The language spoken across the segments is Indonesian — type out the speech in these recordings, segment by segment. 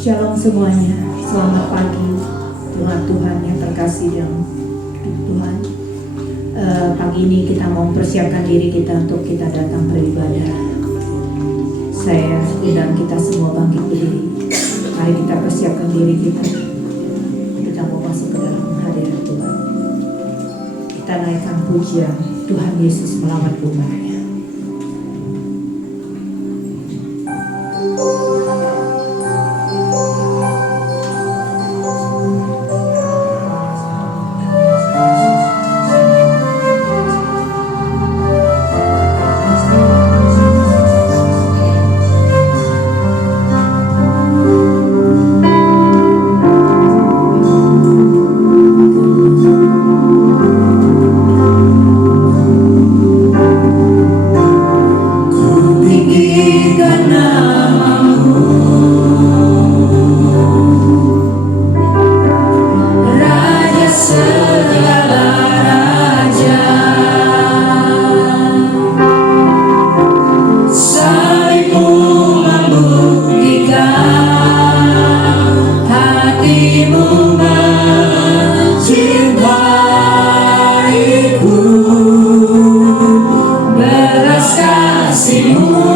Shalom semuanya, selamat pagi Tuhan yang terkasih dalam Tuhan. Pagi ini kita mau mempersiapkan diri kita untuk kita datang beribadah. Saya undang kita semua bangkit berdiri. Mari kita persiapkan diri kita. Kita mau masuk ke dalam hadirat Tuhan. Kita naikkan pujian Tuhan Yesus melawan umatnya. Kasih-Mu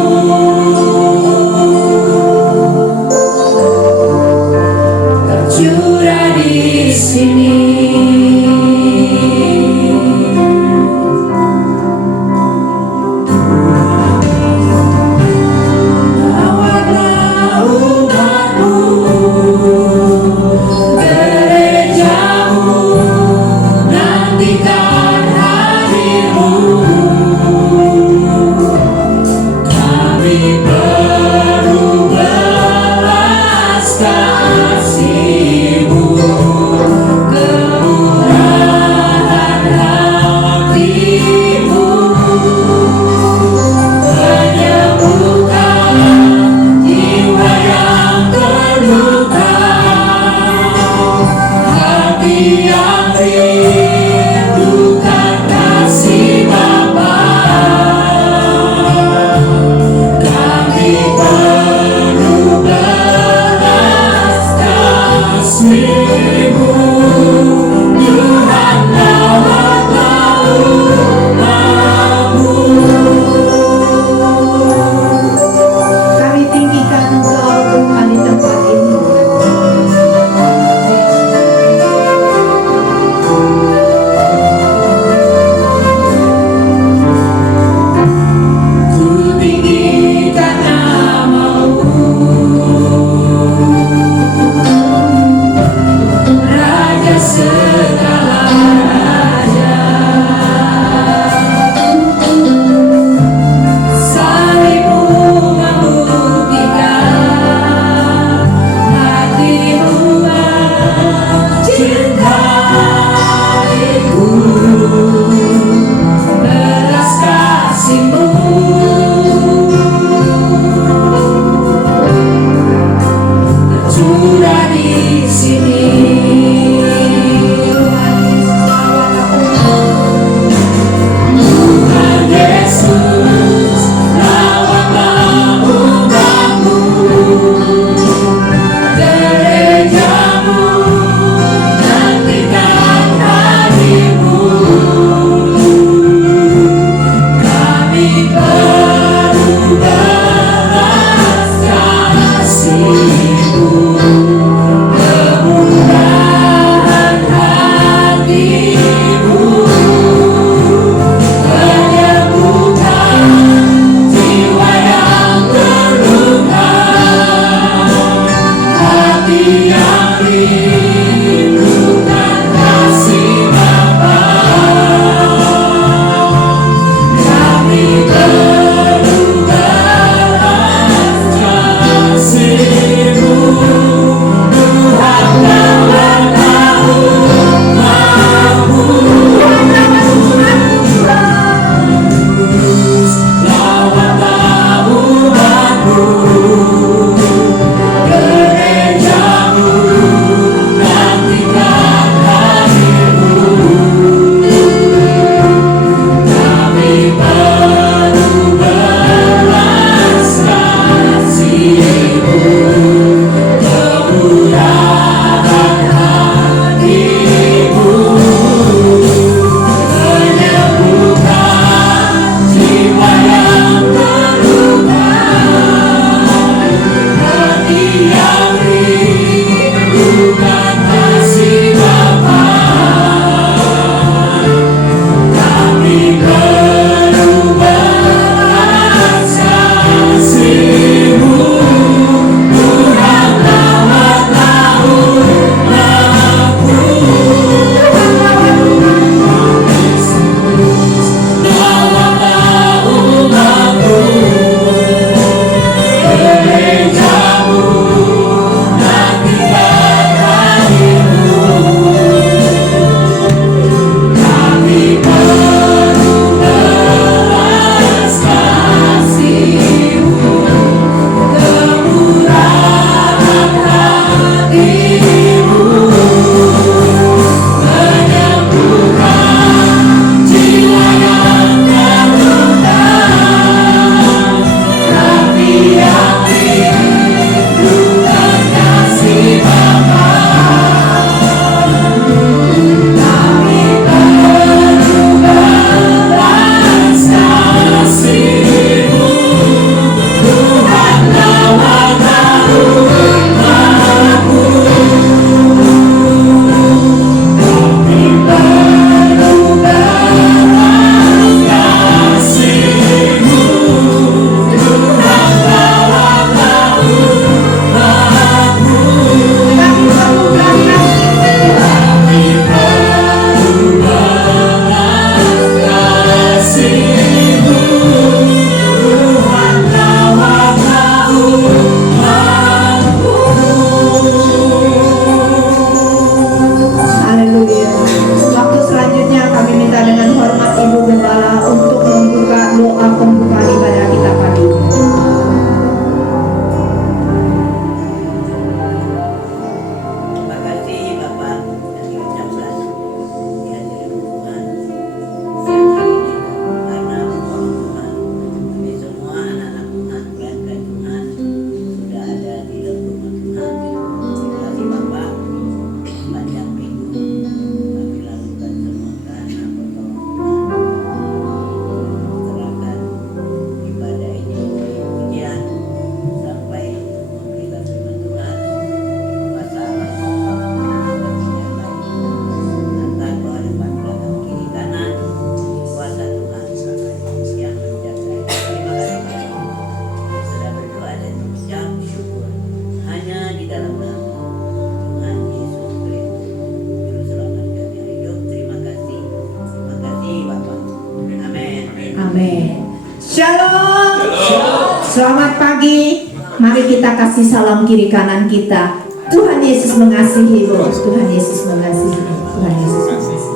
Selamat pagi. Mari kita kasih salam kiri kanan kita. Tuhan Yesus mengasihimu. Tuhan Yesus mengasihimu. Tuhan Yesus mengasihimu.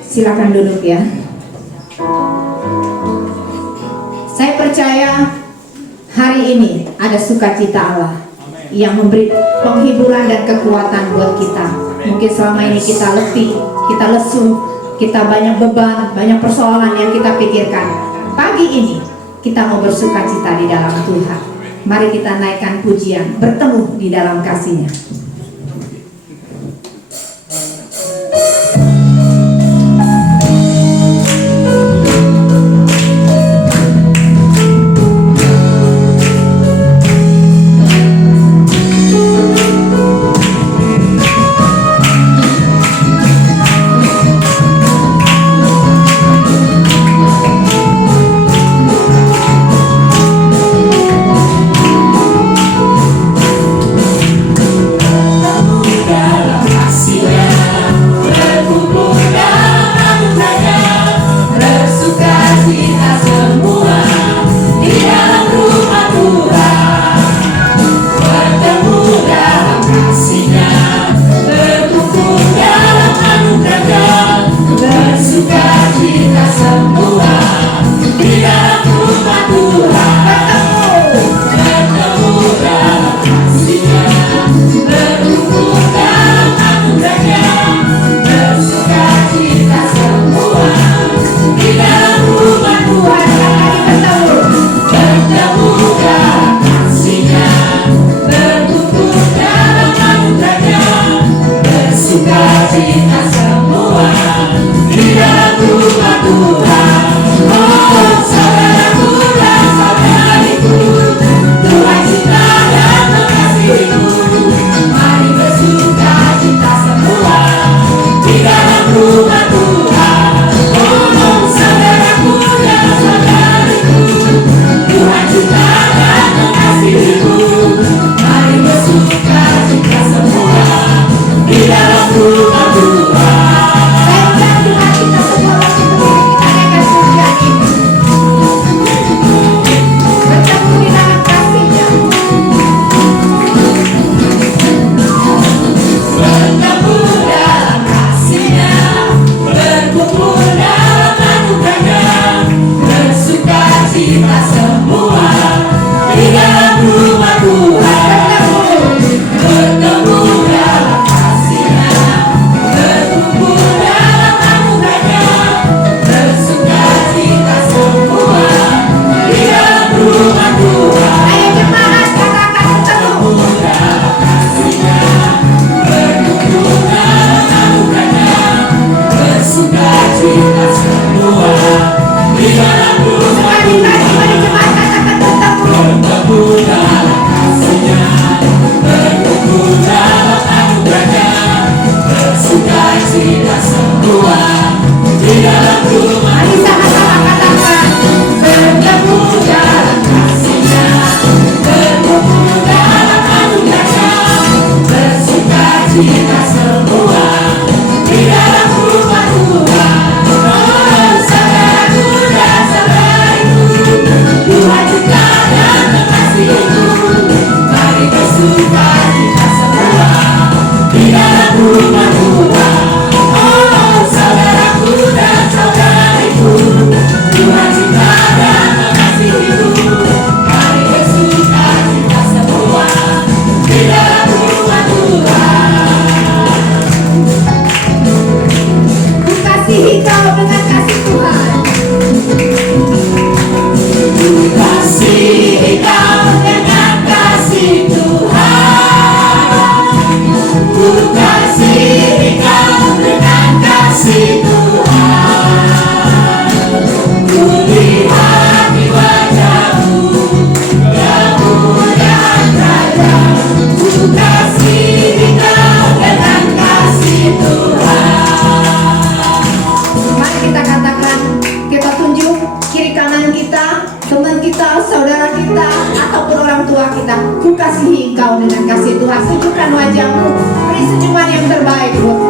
Silakan duduk ya. Saya percaya hari ini ada sukacita Allah yang memberi penghiburan dan kekuatan buat kita. Mungkin selama ini kita letih, kita lesu, kita banyak beban, banyak persoalan yang kita pikirkan. Pagi ini kita mau bersukacita di dalam Tuhan. Mari kita naikkan pujian, bertemu di dalam kasih-Nya.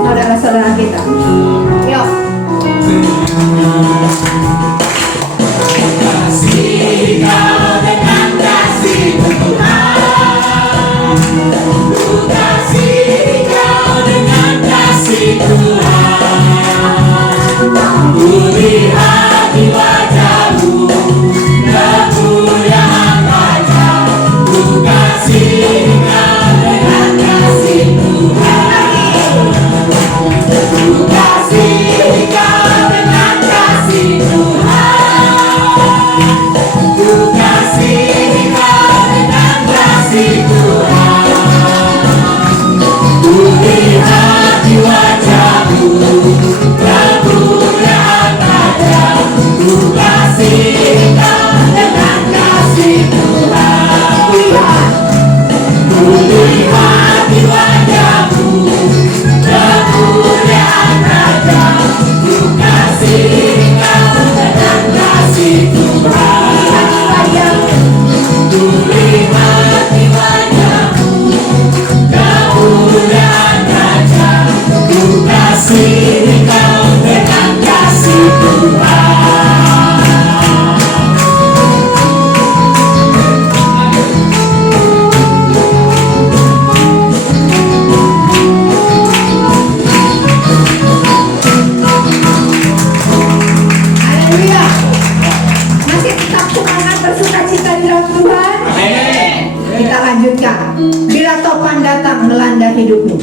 Saudara-saudara kita. Yuk. Bila topan datang melanda hidupmu,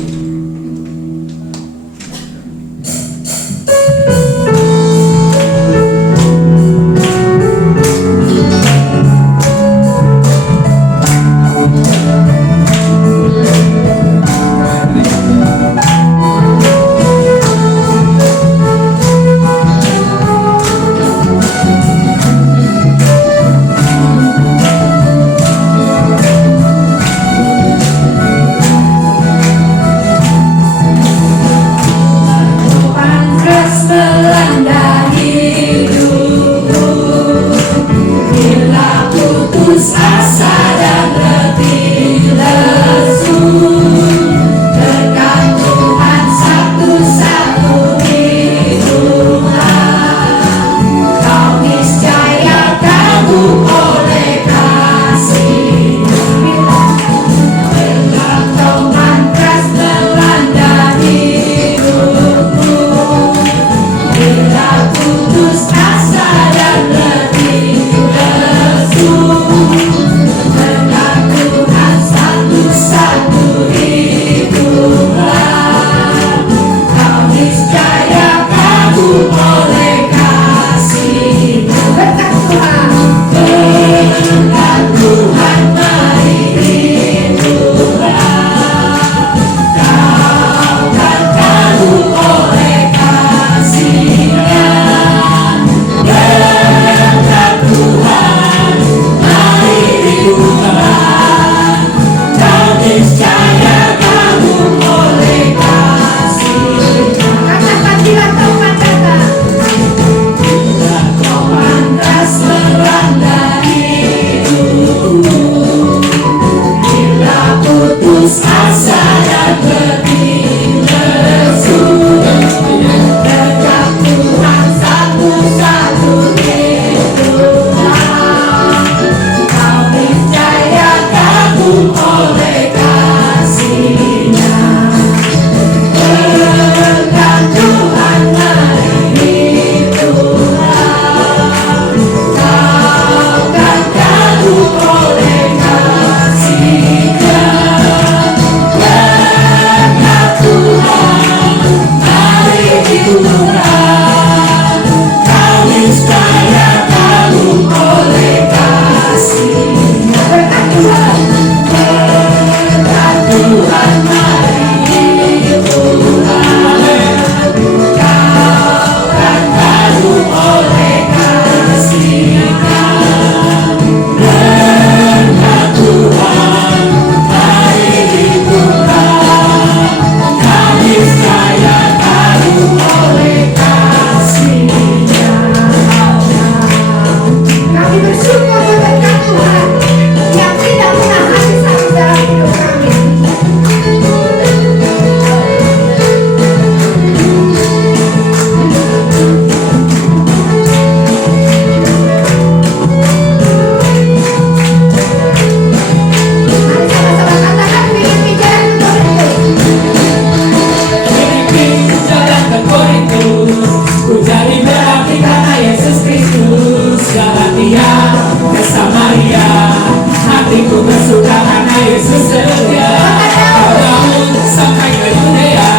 bersuka karena Yesus setia. Kau namun sampai ke Yudea,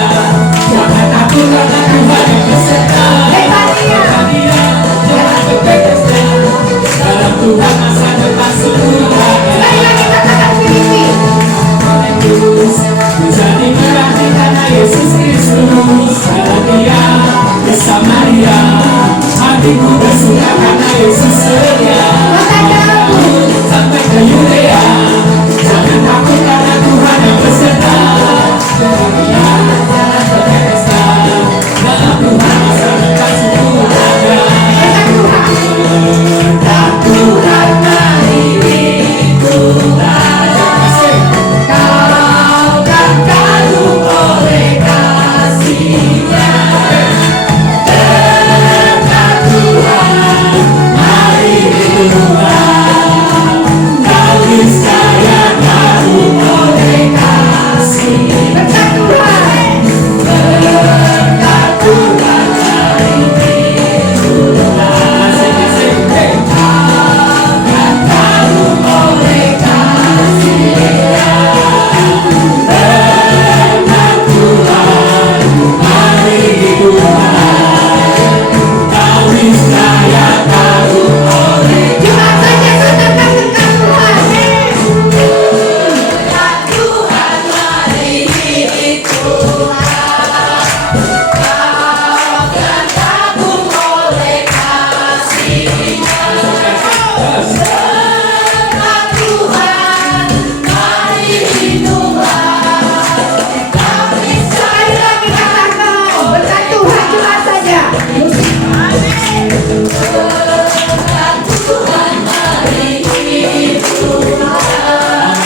jangan takut karena Tuhan yang beserta. Betania, jangan ke Bethesda, dalam Tuhan masa depan sungguh ada. Menjadi berarti karena Yesus Kristus. Dia bersama dia, hatiku bersuka karena Yesus setia. Sampai ke Yudea, jangan takut karena Tuhan yang beserta. Dia jalan ke Bethesda, dalam Tuhan masa depan sungguh ada. Berkat Tuhan mari Tuhan, kau kan kagum oleh kasih-Nya. Berkat Tuhan mari Tuhan, kau niscaya kagum oleh kasih. Berkat Tuhan, berkat Tuhan mari Tuhan, kau kan kagum oleh kasih-Nya. Berkat Tuhan mari Tuhan, kau niscaya kagum oleh. Cuma saja katakan berkat Tuhan. Berkat Tuhan mari Tuhan, kau kan kagum oleh kasih-Nya. Berkat Tuhan mari Tuhan, kau niscaya kagum. Berkat Tuhan cuma saja. Berkat Tuhan mari Tuhan,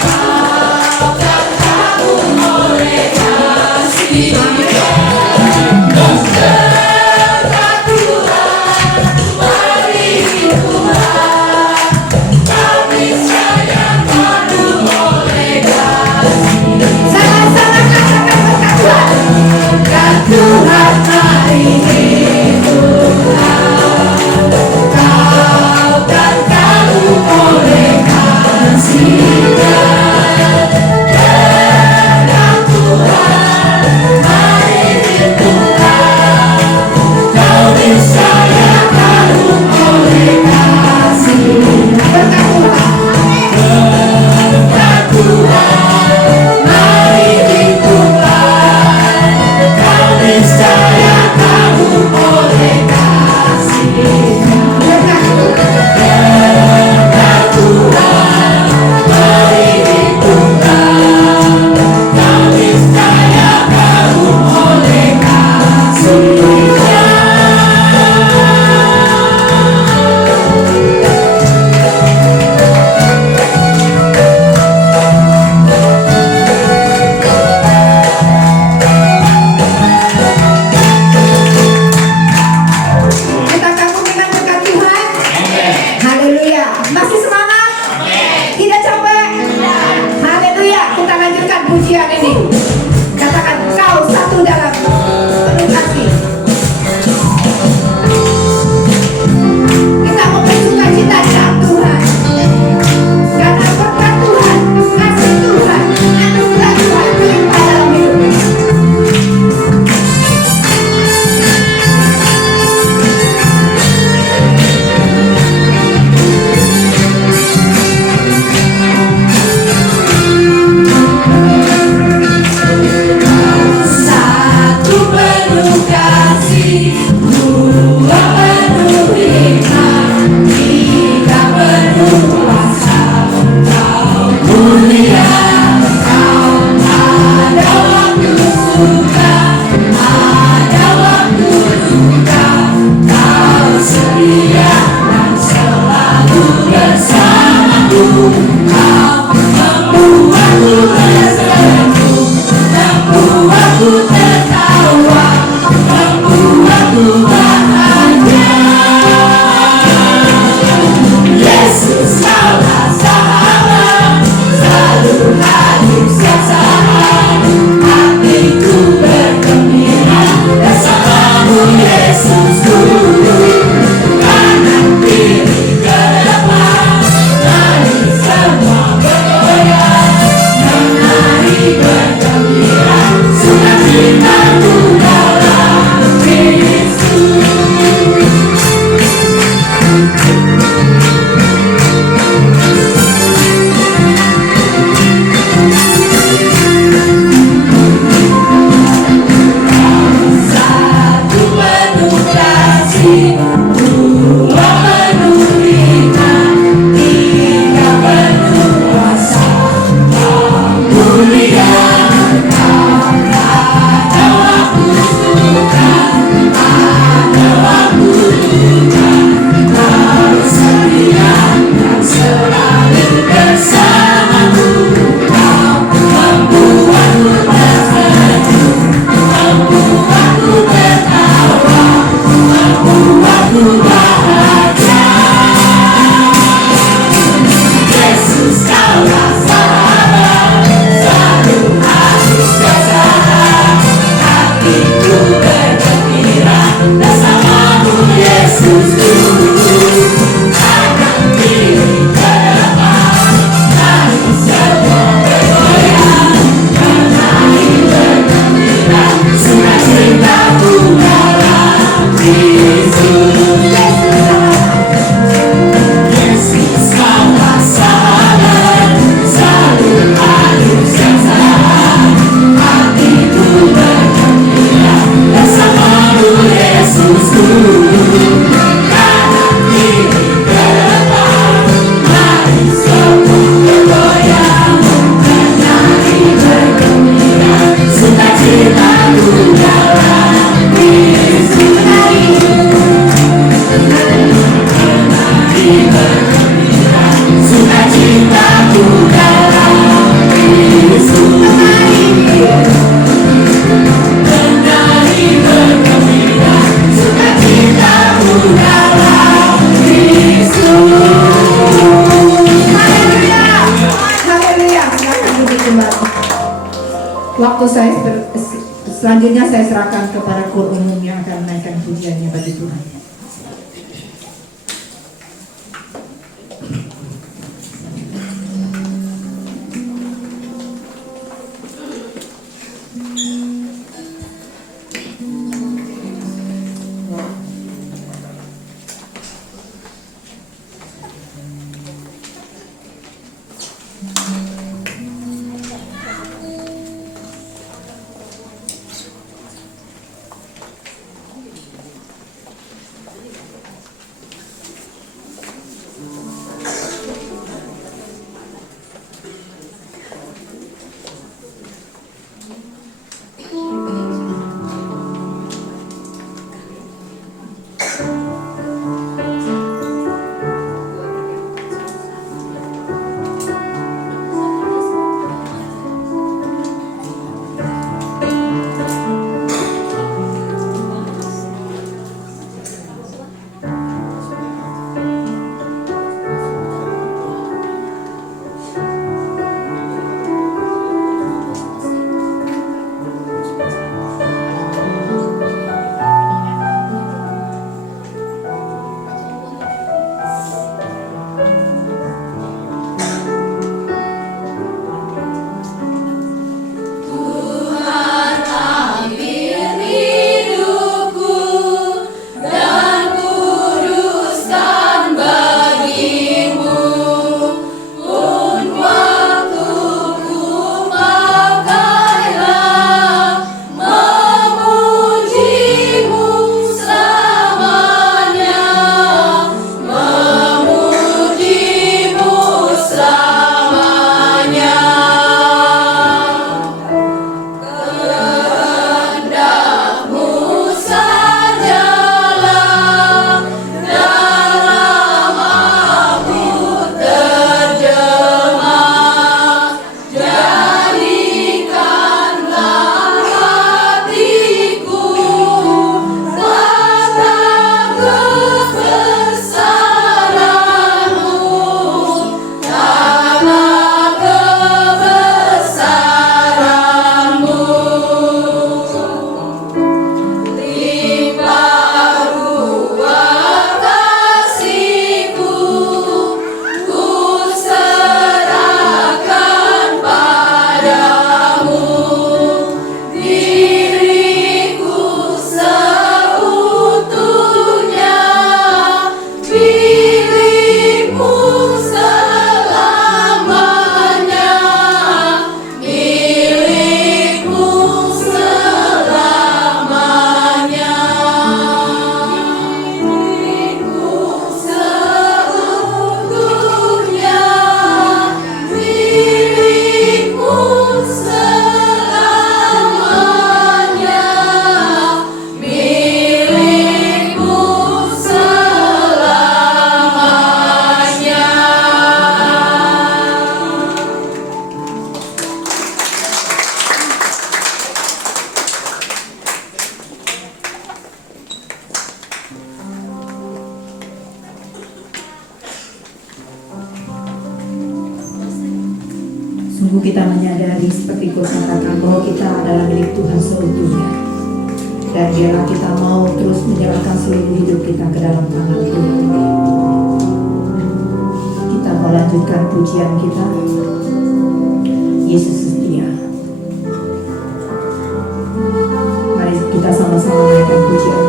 kau kan kagum oleh kasih-Nya. Berkat Tuhan mari Tuhan, kau niscaya kagum oleh kasih-Nya. Sama-sama katakan berkat Tuhan. Berkat Tuhan mari Tuhan, kau kan kagum oleh kasih-Nya. Berkat Tuhan mari Tuhan, kau niscaya kagum oleh kasih-Nya. Berkat Tuhan mari Tuhan, kau niscaya kagum oleh kasih-Nya. Berkat Tuhan mari Tuhan, kau niscaya kagum oleh kasih-Nya. Kita kagum dengan berkat Tuhan. Haleluya. Masih semangat? Tidak capek? Haleluya. Kita lanjutkan pujian ini. Katakan kau satu dalam penuh kasih. Kita mau bersuka cita dalam Tuhan. Karena berkat Tuhan, kasih Tuhan, anugerah Tuhan melimpah dalam hidup kita. Waktu selanjutnya saya serahkan kepada kur umum yang akan menaikkan pujiannya bagi Tuhan. Sungguh kita menyadari seperti Kau katakan bahwa kita adalah milik Tuhan seutuhnya. Dan biarlah kita mau terus menyerahkan seluruh hidup kita ke dalam tangan Tuhan. Kita melanjutkan pujian kita. Yesus setia. Mari kita sama-sama menaikkan pujian.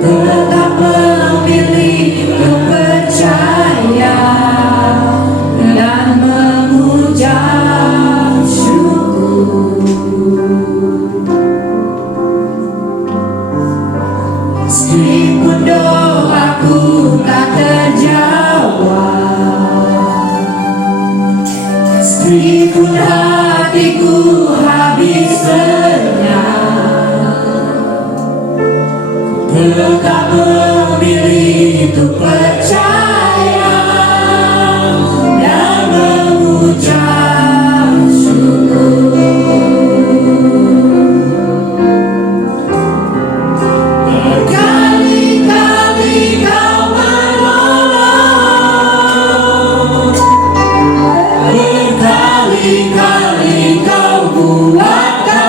Tetap memilih untuk percaya. hatiku habis lenyap, tetap memilih untuk percaya dan mengucap syukur. Berkali-kali Kau menolong, berkali-kali Kau kuatkan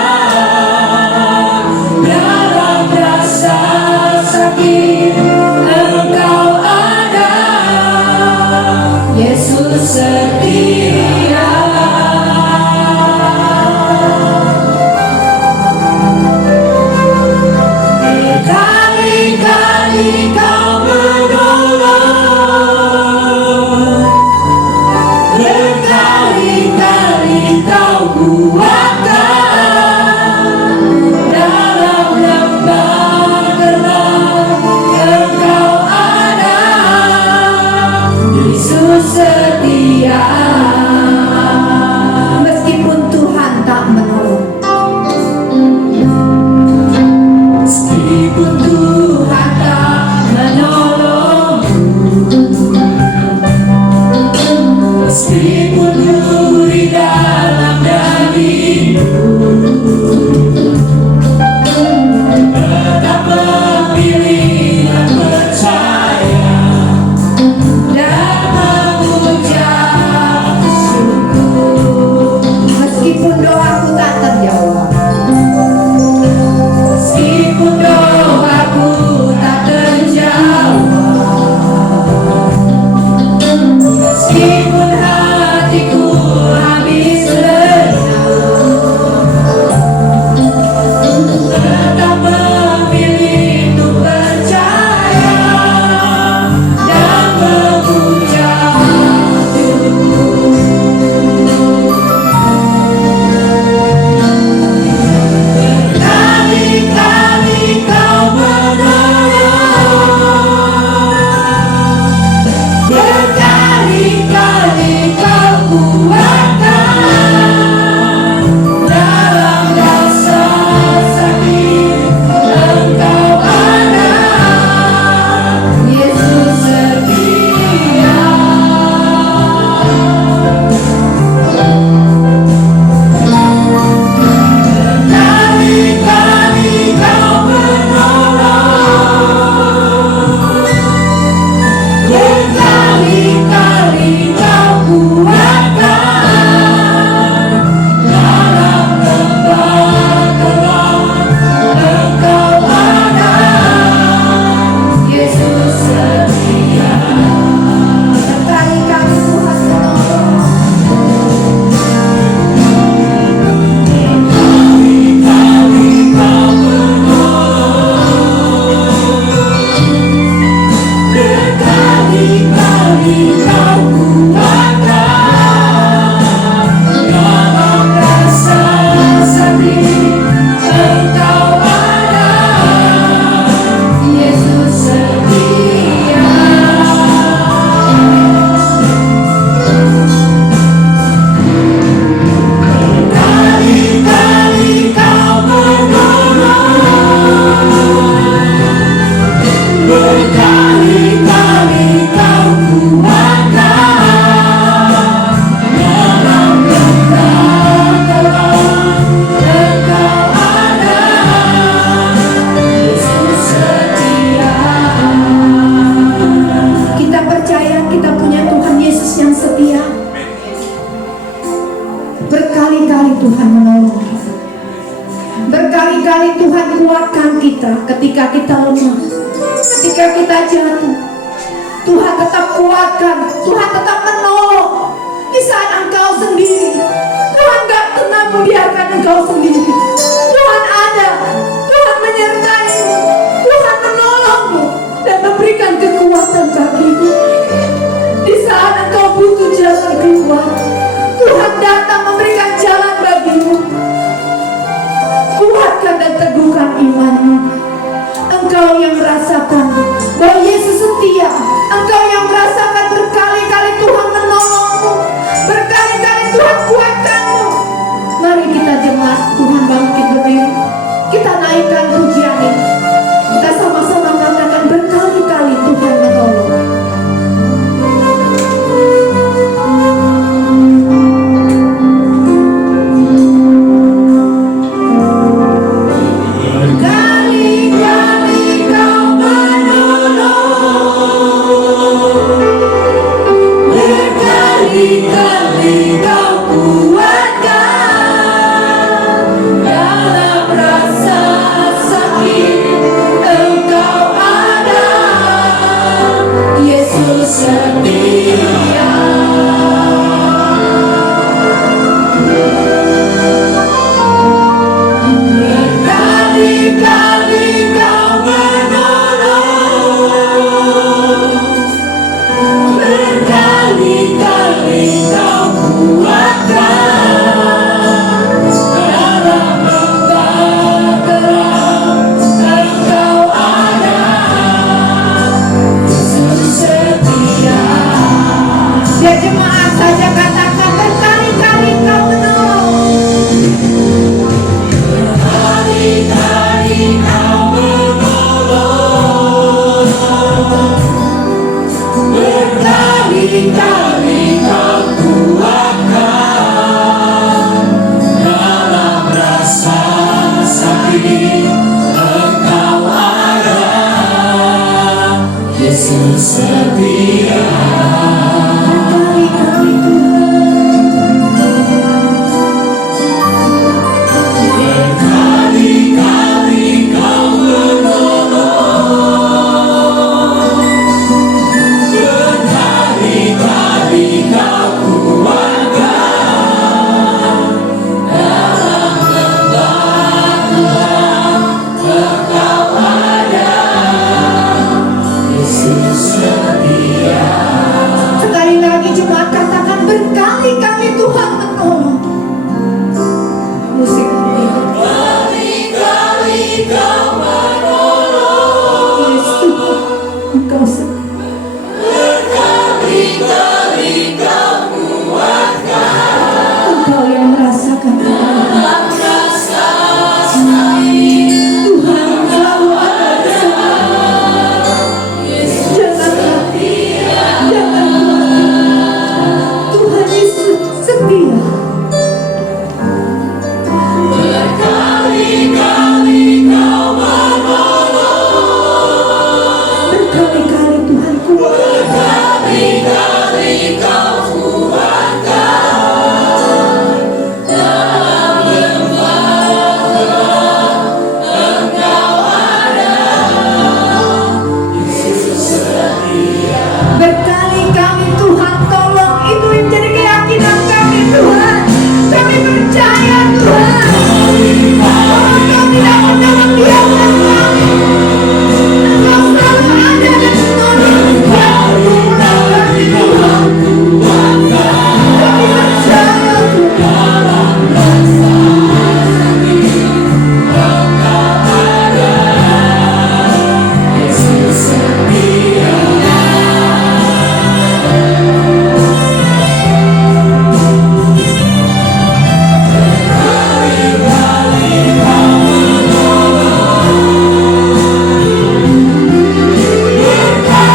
dalam rasa sakit. Engkau ada, Yesus setia. Berkali-kali Kau menolong, berkali-kali Kau kuatkan dalam lembah gelap. Engkau ada, Yesus setia. Meskipun Tuhan tak menolong, Meskipun Tuhan tak menolong, meskipun duri dalam dagingku, tetap memilih dan percaya dan mengucap syukur. meskipun doaku tak terjawab, Meskipun doaku tak terjawab, meskipun hatiku habis lenyap, tetap memilih untuk percaya dan mengucap syukur. Berkali-kali Kau menolong, berkali-kali Kau kuatkan dalam rasa sakit. Engkau ada, Yesus setia. Berkali-kali Kau menolong, berkali-kali Kau kuatkan dalam lembah gelap. Engkau ada, Yesus setia. berkali-kali Tuhan menolong. Berkali-kali Kau menolong, berkali-kali Kau kuatkan dalam rasa sakit. Engkau ada, Yesus setia. Berkali-kali Kau menolong, berkali-kali Kau kuatkan dalam lembah gelap. Engkau ada, Yesus setia. Kita percaya kita punya Tuhan Yesus yang setia. Berkali-kali Tuhan menolong kita. Berkali-kali Tuhan kuatkan kita ketika kita lemah, ketika kita jatuh. Tuhan tetap kuatkan, Tuhan tetap menolong. Di saat engkau sendiri, Tuhan gak pernah membiarkan engkau sendiri. Tuhan ada, Tuhan menyertaimu, Tuhan menolongmu dan memberikan kekuatan bagimu. Di saat engkau butuh jalan keluar, Tuhan datang memberikan jalan bagimu. Kuatkan dan teguhkan imanmu. Engkau yang merasakan bahwa Yesus setia, engkau yang merasakan berkali-kali Tuhan menolongmu, berkali-kali Tuhan kuatkanmu. Mari setia. Berkali-kali Kau menolong, berkali-kali Kau kuatkan, dalam lembah gelap Engkau ada, Yesus setia. Ya jemaat saja katakan berkali-kali Kau menolong. Berkali-kali Kau menolong, berkali-kali Kau kuatkan, dalam rasa sakit Engkau ada, Yesus setia. Berkali-kali Kau menolong, berkali-kali Kau kuatkan, dalam lembah gelap Engkau ada, Yesus setia. Sekali lagi jemaat katakan berkali-kali Tuhan menolong. Musik Berkali-kali Kau menolong, Yesus, Engkau setia. berkali-kali Kau kuatkan, Engkau yang merasakan dalam rasa sakit Tuhan selalu ada bersama. Jangan setia, jangan khawatir. Tuhan Yesus setia. berkali-kali Kau menolong, Berkali-kali Tuhan kuat. berkali-kali Kau kuatkan, dalam lembah gelap Engkau ada, Yesus setia. Berkali-kali Tuhan tolong, itu yang menjadi keyakinan kami Tuhan. Kami percaya Tuhan, bahwa Engkau tidak pernah membiarkan kami. Engkau selalu ada dan menolong setiap kami Tuhan. Kami percaya Tuhan. Yesus setia.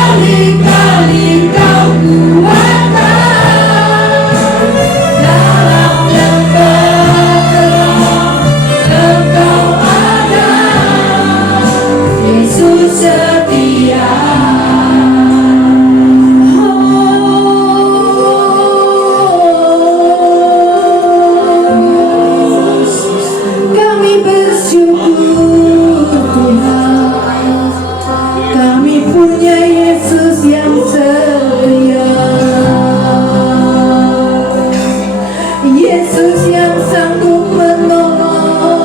Berkali-kali Kau kuatkan, dalam lembah gelap Engkau ada, Yesus setia. Kami bersyukur Tuhan, kami punya Yesus yang setia, Yesus yang sanggup menolong,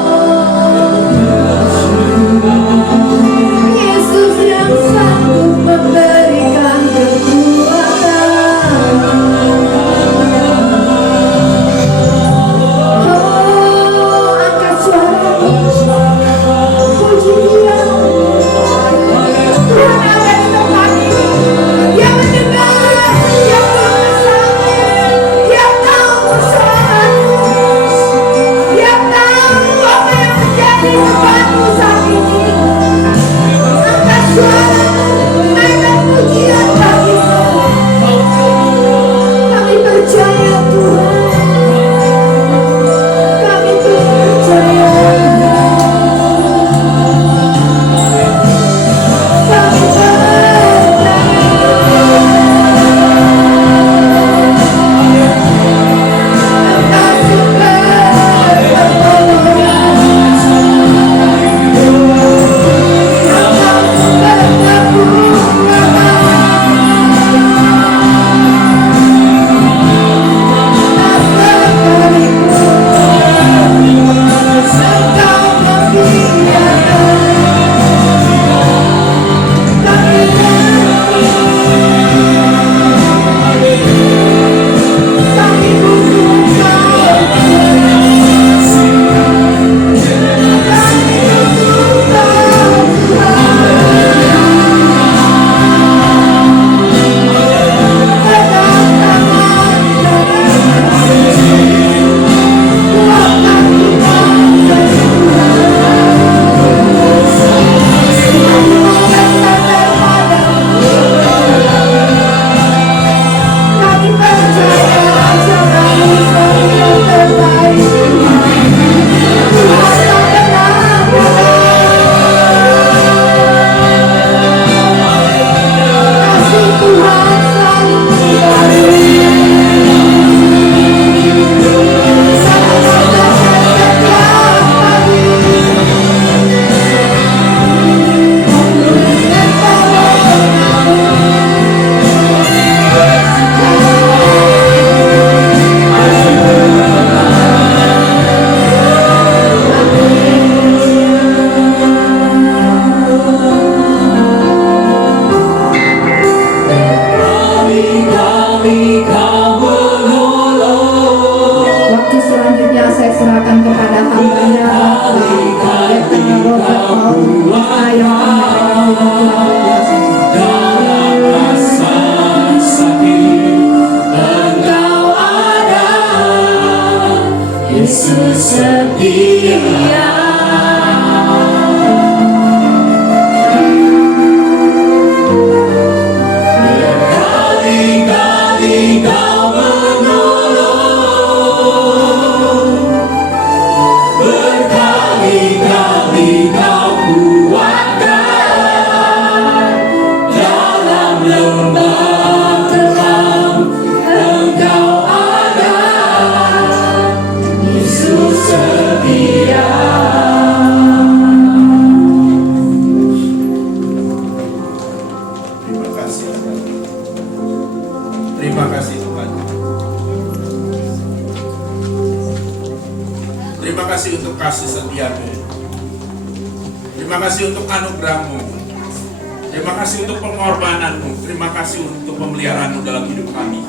Yesus yang sanggup memberikan kekuatan. Oh, angkat suaramu, puji Dia. Tuhan ada di tempat ini. Dia setia. Berkali-kali Kau menolong, berkali-kali Kau kuatkan. Dalam lembah terang Engkau ada, Yesus setia. Terima kasih. Terima kasih Tuhan. Terima kasih untuk kasih setia-Mu. Terima kasih untuk anugerah-Mu. Terima kasih untuk pengorbanan-Mu. Terima kasih untuk pemeliharaan-Mu dalam hidup kami.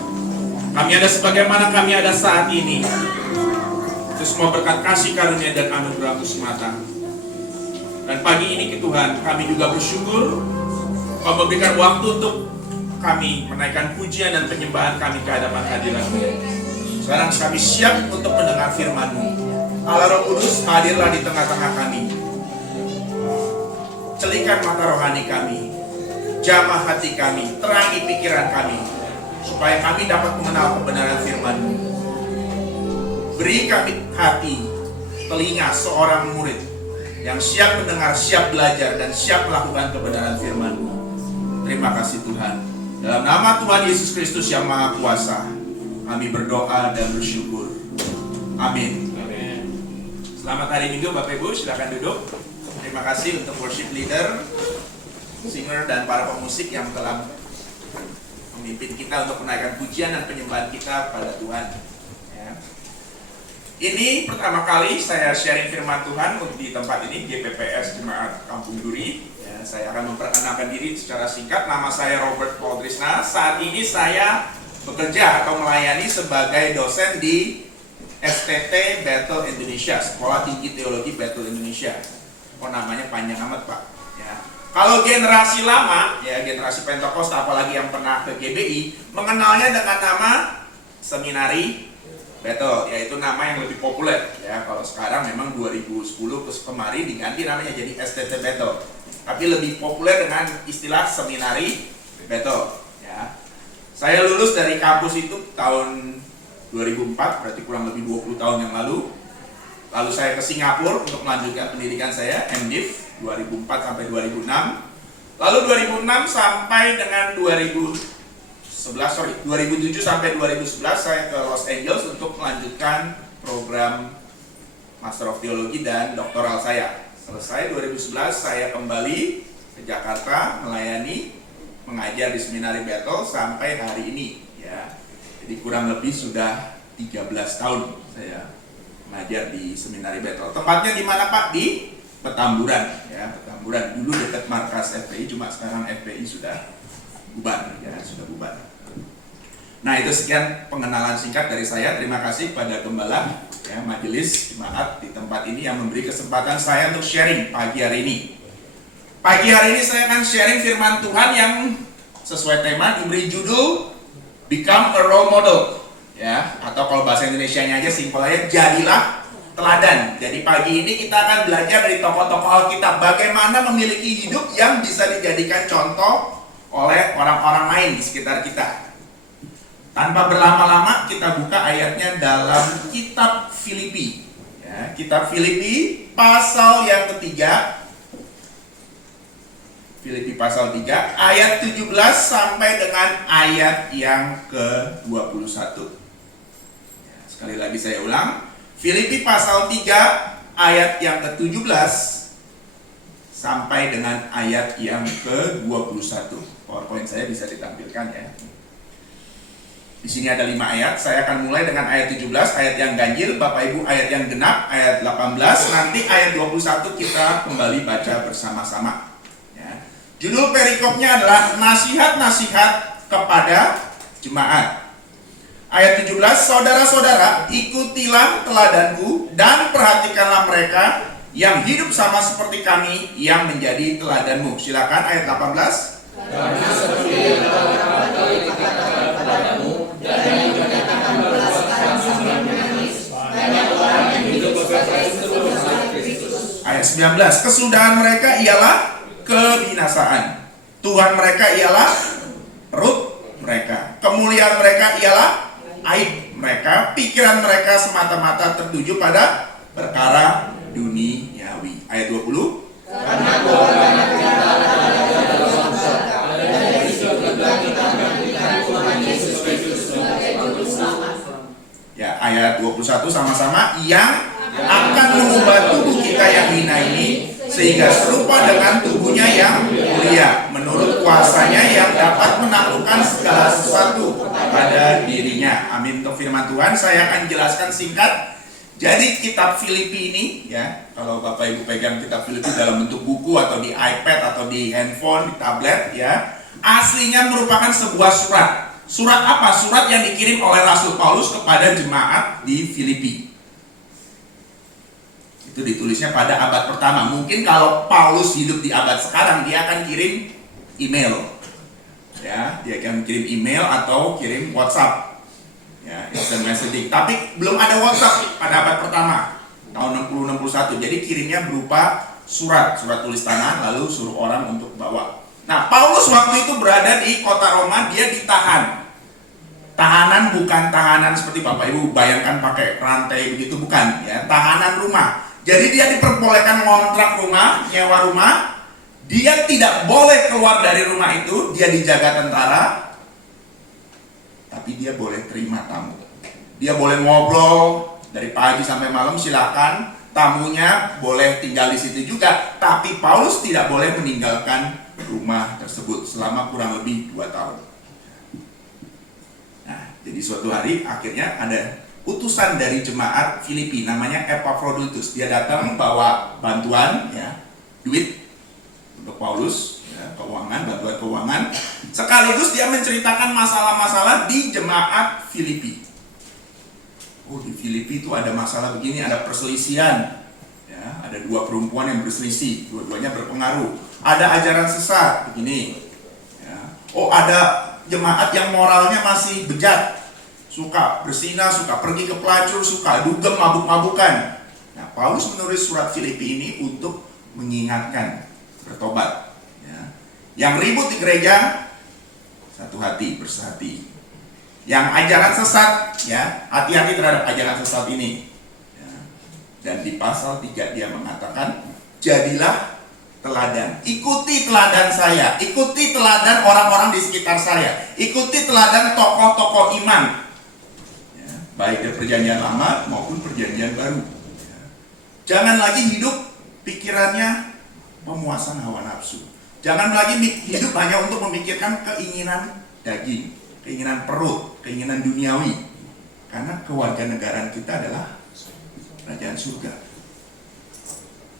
Kami ada sebagaimana kami ada saat ini. Itu semua berkat kasih karunia dan anugerah-Mu semata. Dan pagi ini Tuhan, kami juga bersyukur Kau memberikan waktu untuk kami menaikkan pujian dan penyembahan kami ke hadapan hadirat-Mu. Sekarang kami siap untuk mendengar firman-Mu. Allah Roh Kudus, hadirlah di tengah-tengah kami. Celikan mata rohani kami, jamah hati kami, terangi pikiran kami, supaya kami dapat mengenal kebenaran firman-Mu. Beri kami hati, telinga seorang murid yang siap mendengar, siap belajar, dan siap melakukan kebenaran firman-Mu. Terima kasih Tuhan. Dalam nama Tuhan Yesus Kristus yang Maha Kuasa, kami berdoa dan bersyukur. Amin. Amin. Selamat hari Minggu Bapak Ibu, silakan duduk. Terima kasih untuk worship leader, singer, dan para pemusik yang telah memimpin kita untuk menaikkan pujian dan penyembahan kita pada Tuhan. Ya. Ini pertama kali saya sharing firman Tuhan di tempat ini, GPPS Jemaat Kampung Duri. Ya, saya akan memperkenalkan diri secara singkat. Nama saya Robert Paul Trisna. Saat ini saya bekerja atau melayani sebagai dosen di STT Bethel Indonesia, Sekolah Tinggi Teologi Bethel Indonesia. Oh, namanya panjang amat Pak. Ya. Kalau generasi lama, ya generasi Pentakosta, apalagi yang pernah ke GBI, mengenalnya dengan nama Seminari Bethel, yaitu nama yang lebih populer. Ya, kalau sekarang memang 2010 kemarin diganti namanya jadi STT Bethel, tapi lebih populer dengan istilah Seminari Bethel. Ya. Saya lulus dari kampus itu tahun 2004, berarti kurang lebih 20 tahun yang lalu. Lalu saya ke Singapura untuk melanjutkan pendidikan saya, MDiv, 2004 sampai 2006. Lalu 2006 sampai dengan 2007 sampai 2011 saya ke Los Angeles untuk melanjutkan program Master of Theology dan doktoral saya. Selesai 2011 saya kembali ke Jakarta melayani, mengajar di Seminari Bethel sampai hari ini. Ya, jadi kurang lebih sudah 13 tahun saya mengajar di Seminari Bethel. Tempatnya di mana Pak? Di Petamburan. Ya, Petamburan dulu dekat markas FPI, cuma sekarang FPI sudah bubar. Ya, sudah bubar. Nah, itu sekian pengenalan singkat dari saya. Terima kasih pada gembala, ya, majelis jemaat di tempat ini yang memberi kesempatan saya untuk sharing pagi hari ini. Pagi hari ini saya akan sharing firman Tuhan yang sesuai tema, diberi judul Become a Role Model. Ya, atau kalau bahasa Indonesianya aja simpel aja, jadilah teladan. Jadi pagi ini kita akan belajar dari tokoh-tokoh Alkitab bagaimana memiliki hidup yang bisa dijadikan contoh oleh orang-orang lain di sekitar kita. Tanpa berlama-lama kita buka ayatnya dalam kitab Filipi. Ya, kitab Filipi pasal yang ketiga. Filipi pasal 3 ayat 17 sampai dengan ayat yang ke-21. Sekali lagi saya ulang, Filipi pasal 3 ayat yang ke-17 sampai dengan ayat yang ke-21. PowerPoint saya bisa ditampilkan ya. Di sini ada 5 ayat, saya akan mulai dengan ayat 17, ayat yang ganjil, Bapak Ibu ayat yang genap, ayat 18, nanti ayat 21 kita kembali baca bersama-sama. Ya. Judul perikopnya adalah nasihat-nasihat kepada jemaat. Ayat 17, saudara-saudara, ikutilah teladanku dan perhatikanlah mereka yang hidup sama seperti kami yang menjadi teladanmu. Silakan ayat 18. Karena seperti yang telah kami katakan kepadamu dan yang menyatakan belas kasihan menangis, banyak orang yang hidup sebagai 19. Kesudahan mereka ialah kebinasaan. Tuhan mereka ialah perut mereka. Kemuliaan mereka ialah aib mereka. Pikiran mereka semata-mata tertuju pada perkara duniawi. Ayat 20. Ya, ayat 21 sama-sama, yang akan mengubah tubuh kita yang hina ini sehingga serupa dengan tubuhnya yang mulia menurut kuasanya yang dapat menaklukkan segala sesuatu pada dirinya. Amin. Untuk firman Tuhan saya akan jelaskan singkat. Jadi kitab Filipi ini, ya, kalau Bapak Ibu pegang kitab Filipi dalam bentuk buku atau di iPad atau di handphone, di tablet, ya, aslinya merupakan sebuah surat. Surat apa? Surat yang dikirim oleh Rasul Paulus kepada jemaat di Filipi. Itu ditulisnya pada abad pertama. Mungkin kalau Paulus hidup di abad sekarang, dia akan kirim email. Ya, dia akan kirim email atau kirim WhatsApp. Ya, instant messaging. Tapi belum ada WhatsApp pada abad pertama, tahun 60-61. Jadi kirimnya berupa surat tulis tangan, lalu suruh orang untuk bawa. Nah, Paulus waktu itu berada di kota Roma, dia ditahan. Tahanan bukan tahanan seperti Bapak Ibu bayangkan pakai rantai begitu, bukan, ya, tahanan rumah. Jadi dia diperbolehkan ngontrak rumah, nyewa rumah. Dia tidak boleh keluar dari rumah itu, dia dijaga tentara. Tapi dia boleh terima tamu. Dia boleh ngobrol dari pagi sampai malam, silakan. Tamunya boleh tinggal di situ juga. Tapi Paulus tidak boleh meninggalkan rumah tersebut selama kurang lebih 2 tahun. Nah, jadi suatu hari akhirnya ada utusan dari jemaat Filipi namanya Epaphroditus. Dia datang bawa bantuan, ya, duit untuk Paulus, ya, keuangan, bantuan keuangan. Sekaligus dia menceritakan masalah-masalah di jemaat Filipi. Oh, di Filipi itu ada masalah begini, ada perselisihan. Ya, ada 2 perempuan yang berselisih, dua-duanya berpengaruh. Ada ajaran sesat begini. Ya. Oh, ada jemaat yang moralnya masih bejat, suka berzina, suka pergi ke pelacur, suka dugem, mabuk-mabukan. Nah, Paulus menulis surat Filipi ini untuk mengingatkan bertobat. Ya. Yang ribut di gereja, satu hati, bersehati. Yang ajaran sesat, ya, hati-hati terhadap ajaran sesat ini. Ya. Dan di pasal 3 dia mengatakan, jadilah teladan, ikuti teladan saya, ikuti teladan orang-orang di sekitar saya, ikuti teladan tokoh-tokoh iman, ya, baik dari perjanjian lama maupun perjanjian baru. Ya. Jangan lagi hidup pikirannya pemuasan hawa nafsu. Jangan lagi hidup hanya untuk memikirkan keinginan daging, keinginan perut, keinginan duniawi. Karena kewarganegaraan kita adalah kerajaan surga.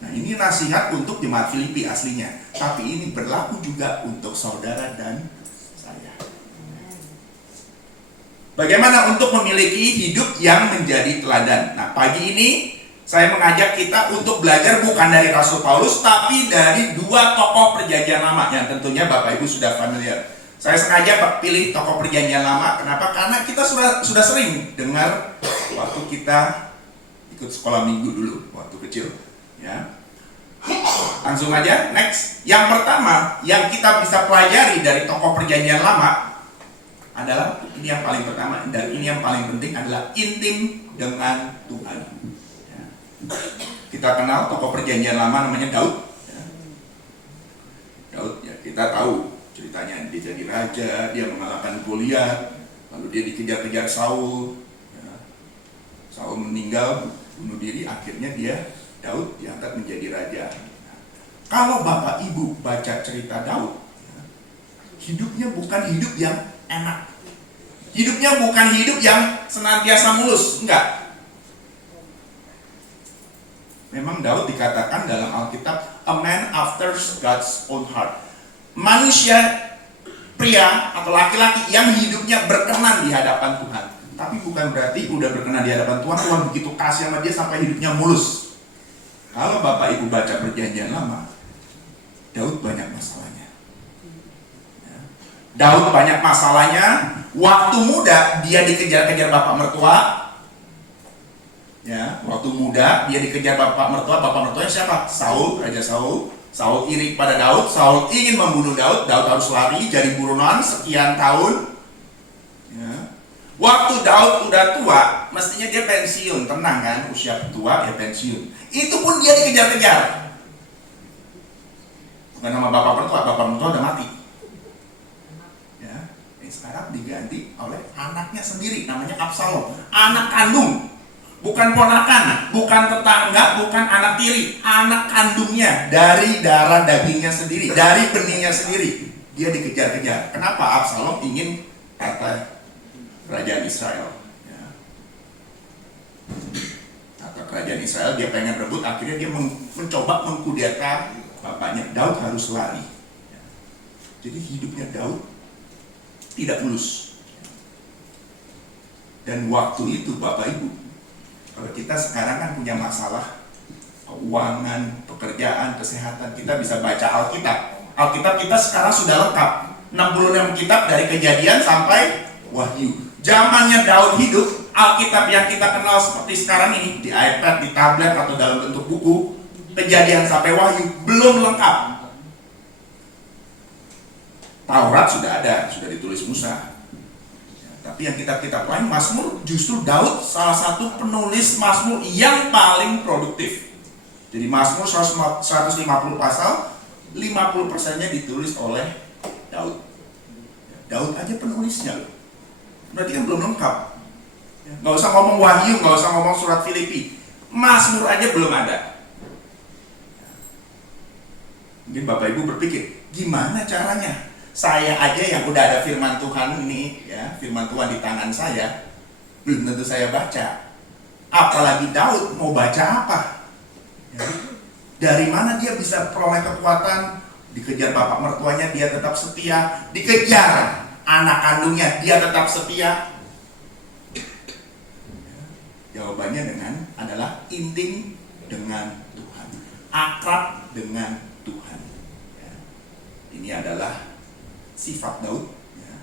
Nah, ini nasihat untuk jemaat Filipi aslinya, tapi ini berlaku juga untuk saudara dan saya. Bagaimana untuk memiliki hidup yang menjadi teladan? Nah, pagi ini saya mengajak kita untuk belajar bukan dari Rasul Paulus, tapi dari 2 tokoh perjanjian lama yang tentunya Bapak Ibu sudah familiar. Saya sengaja pilih tokoh perjanjian lama, kenapa? Karena kita sudah sering dengar waktu kita ikut sekolah minggu dulu, waktu kecil. Ya. Langsung aja, next. Yang pertama yang kita bisa pelajari dari tokoh perjanjian lama adalah, ini yang paling pertama dan ini yang paling penting, adalah intim dengan Tuhan. Ya. Kita kenal tokoh perjanjian lama namanya Daud. Ya. Daud, ya, kita tahu ceritanya, dia jadi raja, dia mengalahkan Goliat, lalu dia dikejar-kejar Saul. Ya. Saul meninggal, bunuh diri, akhirnya Daud diangkat menjadi raja. Nah, kalau Bapak Ibu baca cerita Daud, ya, hidupnya bukan hidup yang enak. Hidupnya bukan hidup yang senantiasa mulus, enggak. Memang Daud dikatakan dalam Alkitab a man after God's own heart. Manusia, pria atau laki-laki yang hidupnya berkenan di hadapan Tuhan. Tapi bukan berarti udah berkenan di hadapan Tuhan, Tuhan begitu kasih sama dia sampai hidupnya mulus. Kalau Bapak Ibu baca perjanjian lama, Daud banyak masalahnya. Ya. Daud banyak masalahnya. Waktu muda dia dikejar-kejar bapak mertua. Ya, waktu muda dia dikejar bapak mertuanya siapa? Saul, Raja Saul. Saul iri pada Daud, Saul ingin membunuh Daud, Daud harus lari jadi buronan sekian tahun. Ya. Waktu Daud udah tua, mestinya dia pensiun, tenang kan, usia tua ya pensiun. Itu pun dia dikejar-kejar. Bukan nama bapak mertua udah mati. Ya, ini sekarang diganti oleh anaknya sendiri, namanya Absalom, anak kandung. Bukan ponakan, bukan tetangga, bukan anak tiri, anak kandungnya dari darah dagingnya sendiri, dari benihnya sendiri. Dia dikejar-kejar. Kenapa? Absalom ingin kata kerajaan Israel. Ya. Kata kerajaan Israel, dia pengen rebut, akhirnya dia mencoba mengkudeta bapaknya. Daud harus lari. Ya. Jadi hidupnya Daud tidak mulus. Dan waktu itu Bapak Ibu, kalau kita sekarang kan punya masalah keuangan, pekerjaan, kesehatan, kita bisa baca Alkitab. Alkitab kita sekarang sudah lengkap. 66 kitab dari Kejadian sampai Wahyu. Zamannya Daud hidup, Alkitab yang kita kenal seperti sekarang ini, di iPad, di tablet, atau dalam bentuk buku, Kejadian sampai Wahyu, belum lengkap. Taurat sudah ada, sudah ditulis Musa. Tapi yang kitab-kitab lain, Mazmur, justru Daud salah satu penulis Mazmur yang paling produktif. Jadi Mazmur 150 pasal, 50%-nya ditulis oleh Daud. Daud aja penulisnya. Berarti kan belum lengkap. Nggak usah ngomong Wahyu, nggak usah ngomong surat Filipi. Mazmur aja belum ada. Mungkin Bapak Ibu berpikir, gimana caranya? Saya aja yang udah ada firman Tuhan ini, ya, firman Tuhan di tangan saya, belum tentu saya baca. Apalagi Daud mau baca apa? Ya. Dari mana dia bisa peroleh kekuatan? Dikejar bapak mertuanya, dia tetap setia. Dikejar anak kandungnya, dia tetap setia. Jawabannya adalah intim dengan Tuhan, akrab dengan Tuhan. Ya. Ini adalah sifat Daud, ya,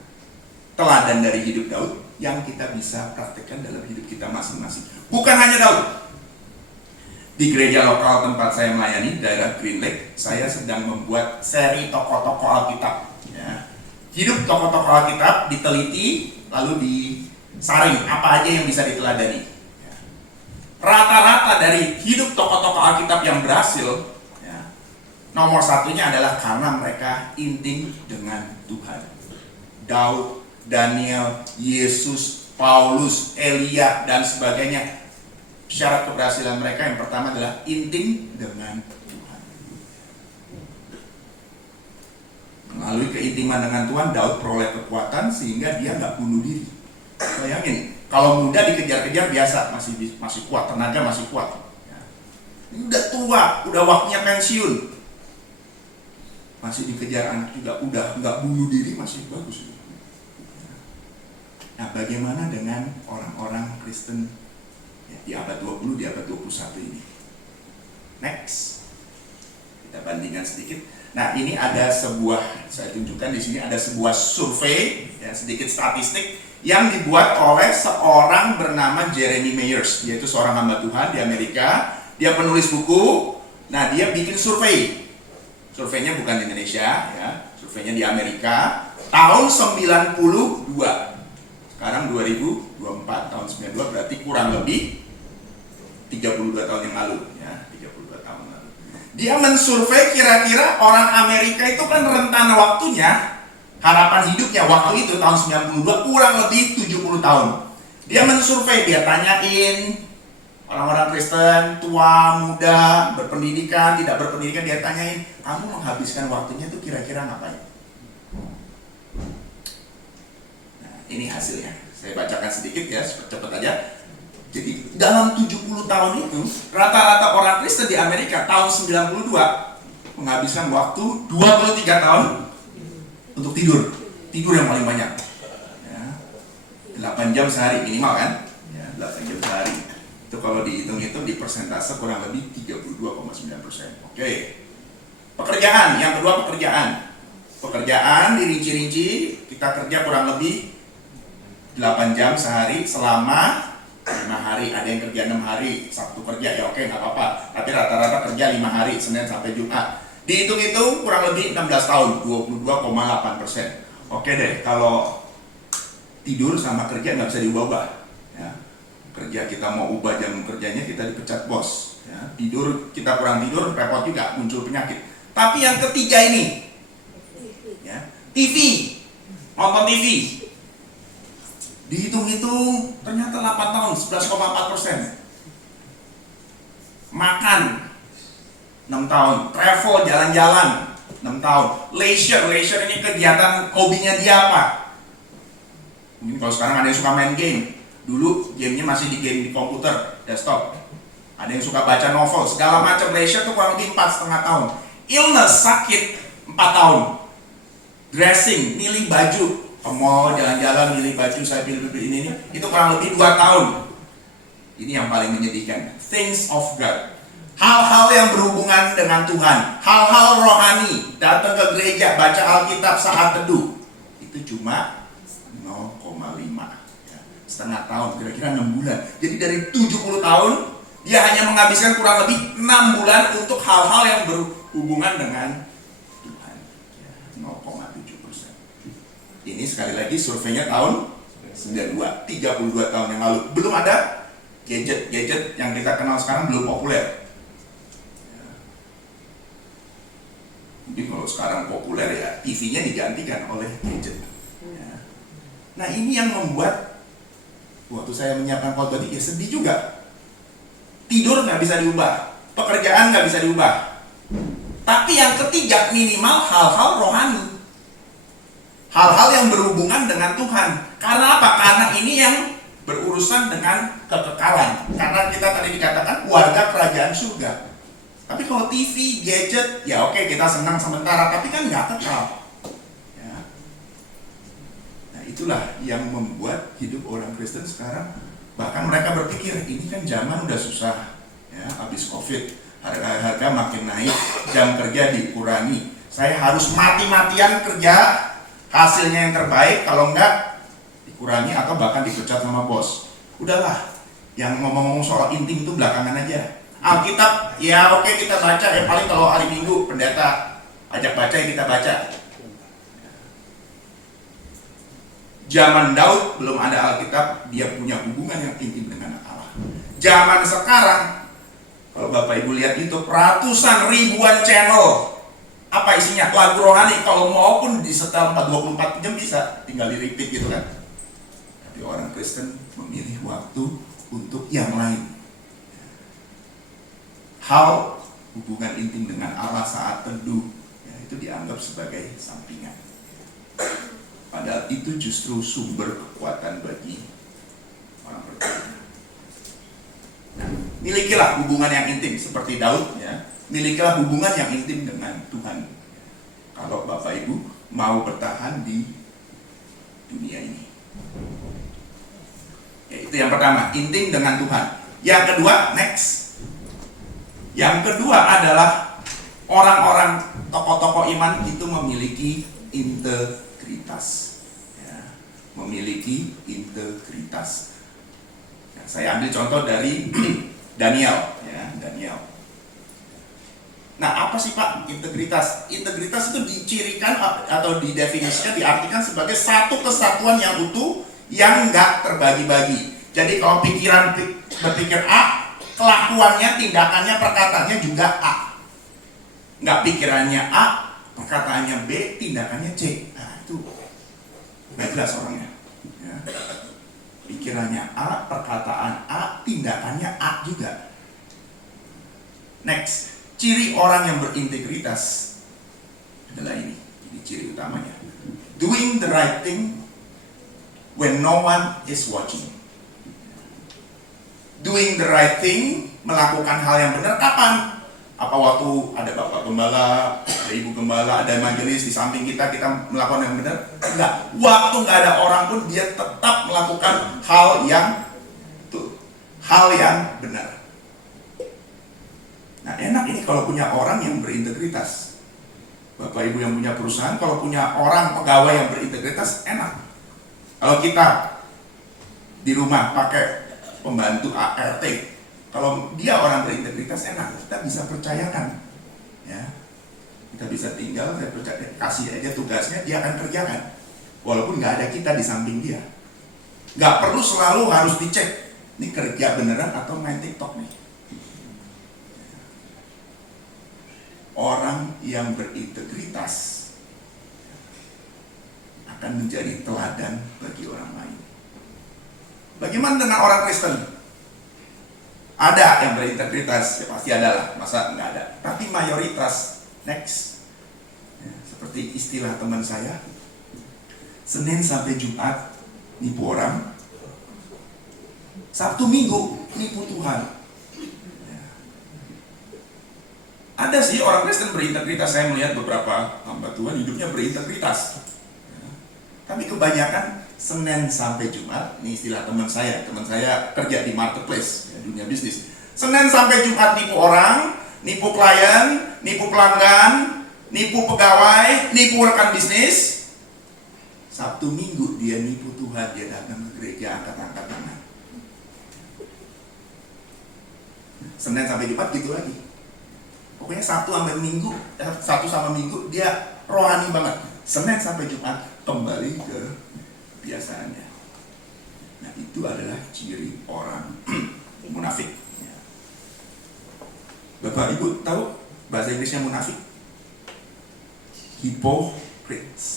teladan dari hidup Daud yang kita bisa praktekkan dalam hidup kita masing-masing. Bukan hanya Daud. Di gereja lokal tempat saya melayani, daerah Green Lake, saya sedang membuat seri tokoh-tokoh Alkitab. Ya. Hidup tokoh-tokoh Alkitab diteliti, lalu disaring apa aja yang bisa diteladani. Ya. Rata-rata dari hidup tokoh-tokoh Alkitab yang berhasil, nomor satunya adalah karena mereka intim dengan Tuhan. Daud, Daniel, Yesus, Paulus, Elia, dan sebagainya. Syarat keberhasilan mereka yang pertama adalah intim dengan Tuhan. Melalui keintiman dengan Tuhan, Daud peroleh kekuatan sehingga dia nggak bunuh diri. Bayangin, kalau muda dikejar-kejar biasa, masih kuat, tenaga masih kuat. Ini udah tua, udah waktunya pensiun. Masih dikejar anak juga, udah nggak bunuh diri, masih bagus. Nah, bagaimana dengan orang-orang Kristen ya, di abad 20, di abad 21 ini? Next, kita bandingkan sedikit. Nah, ini ada sebuah, saya tunjukkan di sini ada sebuah survei, ya, sedikit statistik yang dibuat oleh seorang bernama Jeremy Myers. Dia itu seorang hamba Tuhan di Amerika. Dia penulis buku. Nah, dia bikin survei. Surveinya bukan di Indonesia, ya. Surveinya di Amerika. Tahun 92. Sekarang 2024, tahun 92 berarti kurang lebih 32 tahun yang lalu, ya, 32 tahun lalu. Dia mensurvei kira-kira orang Amerika itu kan rentan waktunya, harapan hidupnya waktu itu tahun 92 kurang lebih 70 tahun. Dia mensurvei, dia tanyain orang-orang Kristen, tua, muda, berpendidikan, tidak berpendidikan, dia tanyain, kamu menghabiskan waktunya itu kira-kira ngapain? Nah, ini hasilnya. Saya bacakan sedikit ya, cepat aja. Jadi, dalam 70 tahun itu, rata-rata orang Kristen di Amerika tahun 92 menghabiskan waktu 23 tahun untuk tidur. Tidur yang paling banyak. Ya, 8 jam sehari minimal kan? Ya, 8 jam sehari. Itu kalau dihitung-hitung di persentase kurang lebih 32,9%. Oke. Pekerjaan, yang kedua pekerjaan. Pekerjaan dirinci-rinci, kita kerja kurang lebih 8 jam sehari selama 5 hari, ada yang kerja 6 hari, Sabtu kerja, ya oke, nggak apa-apa. Tapi rata-rata kerja 5 hari, Senin sampai Jumat. Dihitung-hitung kurang lebih 16 tahun, 22,8%. Oke deh, kalau tidur sama kerja nggak bisa diubah-ubah. Ya. Kerja kita mau ubah jam kerjanya, kita dipecat bos. Ya. Tidur, kita kurang tidur, repot juga, muncul penyakit. Tapi yang ketiga ini, ya, TV, nonton TV. Dihitung-hitung ternyata 8 tahun, 11,4%. Makan 6 tahun, travel, jalan-jalan 6 tahun. Leisure ini kegiatan hobinya dia apa? Mungkin kalau sekarang ada yang suka main game. Dulu gamenya masih di game di komputer, desktop. Ada yang suka baca novel, segala macam. Leisure tuh kurang lebih 4,5 tahun. Illness, sakit 4 tahun. Dressing, milih baju, ke mall, jalan-jalan, milih baju, saya pilih ini, itu kurang lebih 2 tahun. Ini yang paling menyedihkan. Things of God. Hal-hal yang berhubungan dengan Tuhan, hal-hal rohani, datang ke gereja, baca Alkitab saat teduh, itu cuma 0,5, ya, setengah tahun, kira-kira 6 bulan. Jadi dari 70 tahun, dia hanya menghabiskan kurang lebih 6 bulan untuk hal-hal yang berhubungan dengan Tuhan, ya, 0,7%. Ini sekali lagi surveinya tahun 92, 32 tahun yang lalu. Belum ada gadget yang kita kenal sekarang, belum populer. Jadi kalau sekarang populer ya TV-nya digantikan oleh gadget. Ya. Nah ini yang membuat waktu saya menyiapkan khotbah ya sedih juga. Tidur nggak bisa diubah, pekerjaan nggak bisa diubah. Tapi yang ketiga minimal hal-hal rohani, hal-hal yang berhubungan dengan Tuhan. Karena apa? Karena ini yang berurusan dengan kekekalan. Karena kita tadi dikatakan warga kerajaan surga. Tapi kalau TV, gadget, ya oke kita senang sementara, tapi kan nggak kekal. Ya. Nah itulah yang membuat hidup orang Kristen sekarang, bahkan mereka berpikir ini kan zaman udah susah, ya habis COVID, harga-harga makin naik, jam kerja dikurangi, saya harus mati-matian kerja, hasilnya yang terbaik, kalau enggak dikurangi atau bahkan dipecat sama bos. Udahlah, yang ngomong-ngomong soal intim itu belakangan aja. Alkitab, ya oke kita baca, ya paling kalau hari Minggu pendeta ajak baca ya kita baca. Zaman Daud belum ada Alkitab, dia punya hubungan yang intim dengan Allah. Zaman sekarang, kalau Bapak Ibu lihat itu ratusan ribuan channel. Apa isinya? Lagu rohani, kalau mau pun di setel 24 jam bisa, tinggal di repeat gitu kan. Tapi orang Kristen memilih waktu untuk yang lain. Hal hubungan intim dengan Allah saat teduh, ya, itu dianggap sebagai sampingan. Padahal itu justru sumber kekuatan bagi orang percaya. Nah, milikilah hubungan yang intim seperti Daud, ya. Milikilah hubungan yang intim dengan Tuhan. Kalau Bapak Ibu mau bertahan di dunia ini. Ya, itu yang pertama, intim dengan Tuhan. Yang kedua, next. Yang kedua adalah orang-orang tokoh-tokoh iman itu memiliki integritas, ya, memiliki integritas. Ya, saya ambil contoh dari Daniel, ya, Daniel. Nah, apa sih Pak integritas? Integritas itu dicirikan atau didefinisikan, diartikan sebagai satu kesatuan yang utuh yang nggak terbagi-bagi. Jadi kalau pikiran berpikir A, kelakuannya, tindakannya, perkataannya juga A. Nggak pikirannya A, perkataannya B, tindakannya C. Nah itu nggak jelas orangnya. Ya. Pikirannya A, perkataan A, tindakannya A juga. Next, ciri orang yang berintegritas adalah ini ciri utamanya. Doing the right thing when no one is watching. Doing the right thing, melakukan hal yang benar kapan? Apa waktu ada Bapak Gembala, ada Ibu Gembala, ada majelis di samping kita melakukan yang benar? Enggak. Waktu nggak ada orang pun dia tetap melakukan hal yang benar. Nah enak ini kalau punya orang yang berintegritas. Bapak Ibu yang punya perusahaan, kalau punya orang pegawai yang berintegritas enak. Kalau kita di rumah pakai pembantu ART. Kalau dia orang berintegritas enak, kita bisa percayakan. Ya, kita bisa tinggal, saya percaya, kasih aja tugasnya, dia akan kerjakan. Walaupun nggak ada kita di samping dia. Nggak perlu selalu harus dicek, ini kerja beneran atau main TikTok nih. Orang yang berintegritas akan menjadi teladan bagi orang lain. Bagaimana dengan orang Kristen? Ada yang berintegritas, ya pasti ada lah, masa nggak ada. Tapi mayoritas, next, ya, seperti istilah teman saya, Senin sampai Jumat nipu orang, Sabtu Minggu nipu Tuhan. Ya. Ada sih orang Kristen berintegritas, saya melihat beberapa hamba Tuhan hidupnya berintegritas. Ya. Tapi kebanyakan Senin sampai Jumat, ini istilah teman saya kerja di marketplace, ya, dunia bisnis. Senin sampai Jumat nipu orang, nipu klien, nipu pelanggan, nipu pegawai, nipu rekan bisnis. Sabtu Minggu dia nipu Tuhan, dia datang ke gereja angkat-angkat tangan. Senin sampai Jumat gitu lagi. Pokoknya Sabtu sama Minggu dia rohani banget. Senin sampai Jumat kembali ke biasanya. Nah, itu adalah ciri orang munafik. Bapak Ibu tahu bahasa Inggrisnya munafik? Hypocrites.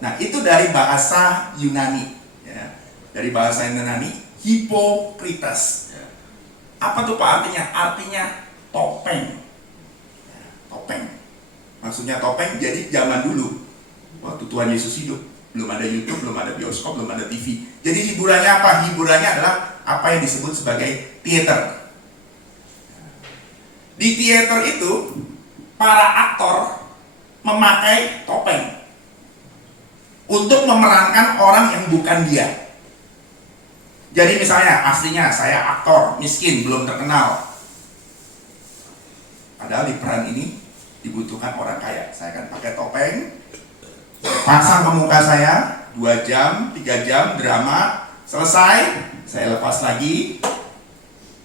Nah, itu dari bahasa Yunani. Ya. Dari bahasa Yunani, hypocrites. Ya. Apa tuh Pak artinya? Artinya topeng. Ya, topeng. Maksudnya topeng, jadi zaman dulu, waktu Tuhan Yesus hidup, belum ada YouTube, belum ada bioskop, belum ada TV. Jadi hiburannya apa? Hiburannya adalah apa yang disebut sebagai teater. Di teater itu, para aktor memakai topeng untuk memerankan orang yang bukan dia. Jadi misalnya, aslinya saya aktor, miskin, belum terkenal. Padahal di peran ini dibutuhkan orang kaya. Saya akan pakai topeng, pasang ke muka saya, 2 jam, 3 jam, drama, selesai, saya lepas lagi,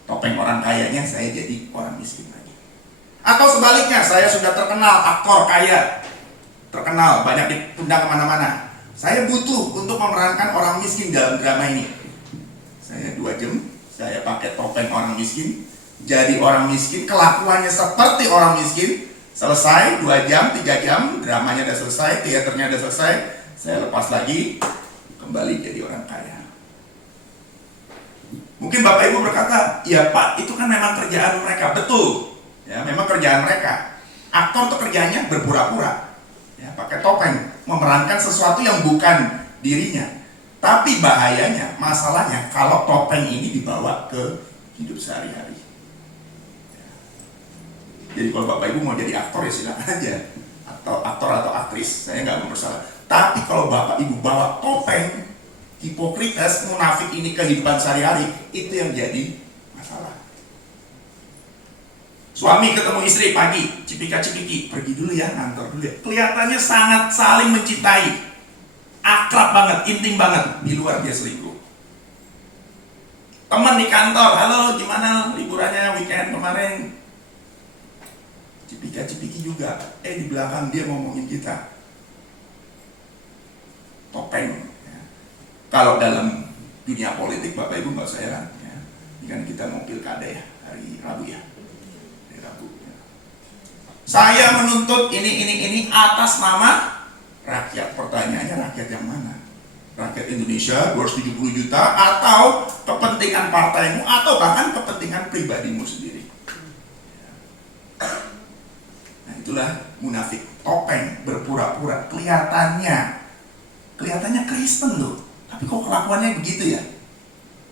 topeng orang kayanya, saya jadi orang miskin lagi. Atau sebaliknya, saya sudah terkenal, aktor kaya, terkenal, banyak diundang kemana-mana. Saya butuh untuk memerankan orang miskin dalam drama ini. Saya 2 jam, saya pakai topeng orang miskin, jadi orang miskin, kelakuannya seperti orang miskin. Selesai, 2 jam, 3 jam, dramanya udah selesai, teaternya udah selesai, saya lepas lagi, kembali jadi orang kaya. Mungkin Bapak Ibu berkata, ya Pak, itu kan memang kerjaan mereka. Betul, ya memang kerjaan mereka. Aktor itu kerjanya berpura-pura, ya, pakai topeng, memerankan sesuatu yang bukan dirinya. Tapi bahayanya, masalahnya, kalau topeng ini dibawa ke hidup sehari-hari. Jadi kalau Bapak Ibu mau jadi aktor ya silakan aja, atau aktor atau aktris, saya nggak mempersalah. Tapi kalau Bapak Ibu bawa topeng, hipokrites, munafik ini kehidupan sehari-hari, itu yang jadi masalah. Suami ketemu istri pagi, cipika-cipiki, pergi dulu ya, ngantor dulu ya. Kelihatannya sangat saling mencintai, akrab banget, intim banget, di luar dia selingkuh. Teman di kantor, halo gimana liburannya weekend kemarin? Cipika-cipiki juga, di belakang dia ngomongin kita. Topeng. Ya. Kalau dalam dunia politik, Bapak Ibu nggak usah heran. Ya. Ini kan kita mau pilkada ya, hari Rabu ya. Hari Rabu. Ya. Saya menuntut ini atas nama rakyat. Pertanyaannya rakyat yang mana? Rakyat Indonesia 270 juta atau kepentingan partaimu atau bahkan kepentingan pribadimu sendiri. Itulah munafik, topeng, berpura-pura, kelihatannya Kristen loh, tapi kok kelakuannya begitu ya.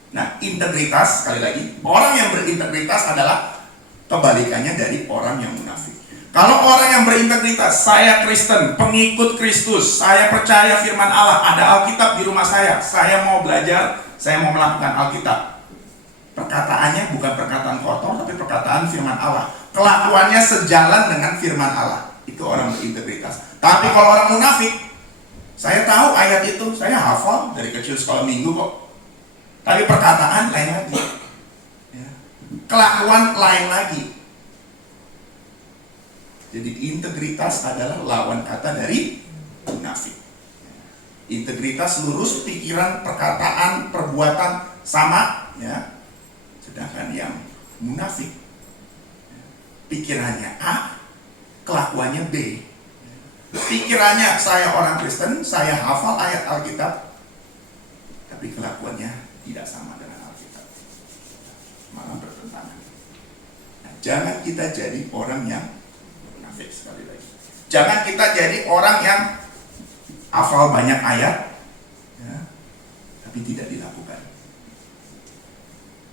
Nah, integritas, sekali lagi, orang yang berintegritas adalah kebalikannya dari orang yang munafik. Kalau orang yang berintegritas, saya Kristen, pengikut Kristus, saya percaya firman Allah, ada Alkitab di rumah saya mau belajar, saya mau melakukan Alkitab. Perkataannya bukan perkataan kotor, tapi perkataan firman Allah. Kelakuannya sejalan dengan firman Allah. Itu orang berintegritas. Tapi kalau orang munafik, saya tahu ayat itu, saya hafal dari kecil sekolah minggu kok. Tapi perkataan lain lagi. ya. Kelakuan lain lagi. Jadi integritas adalah lawan kata dari munafik. Integritas lurus, pikiran, perkataan, perbuatan sama, ya. Sedangkan yang munafik, pikirannya A, kelakuannya B. Pikirannya saya orang Kristen, saya hafal ayat Alkitab, tapi kelakuannya tidak sama dengan Alkitab, malah bertentangan. Nah, jangan kita jadi orang yang munafik. Sekali lagi, jangan kita jadi orang yang hafal banyak ayat, ya, tapi tidak dilakukan.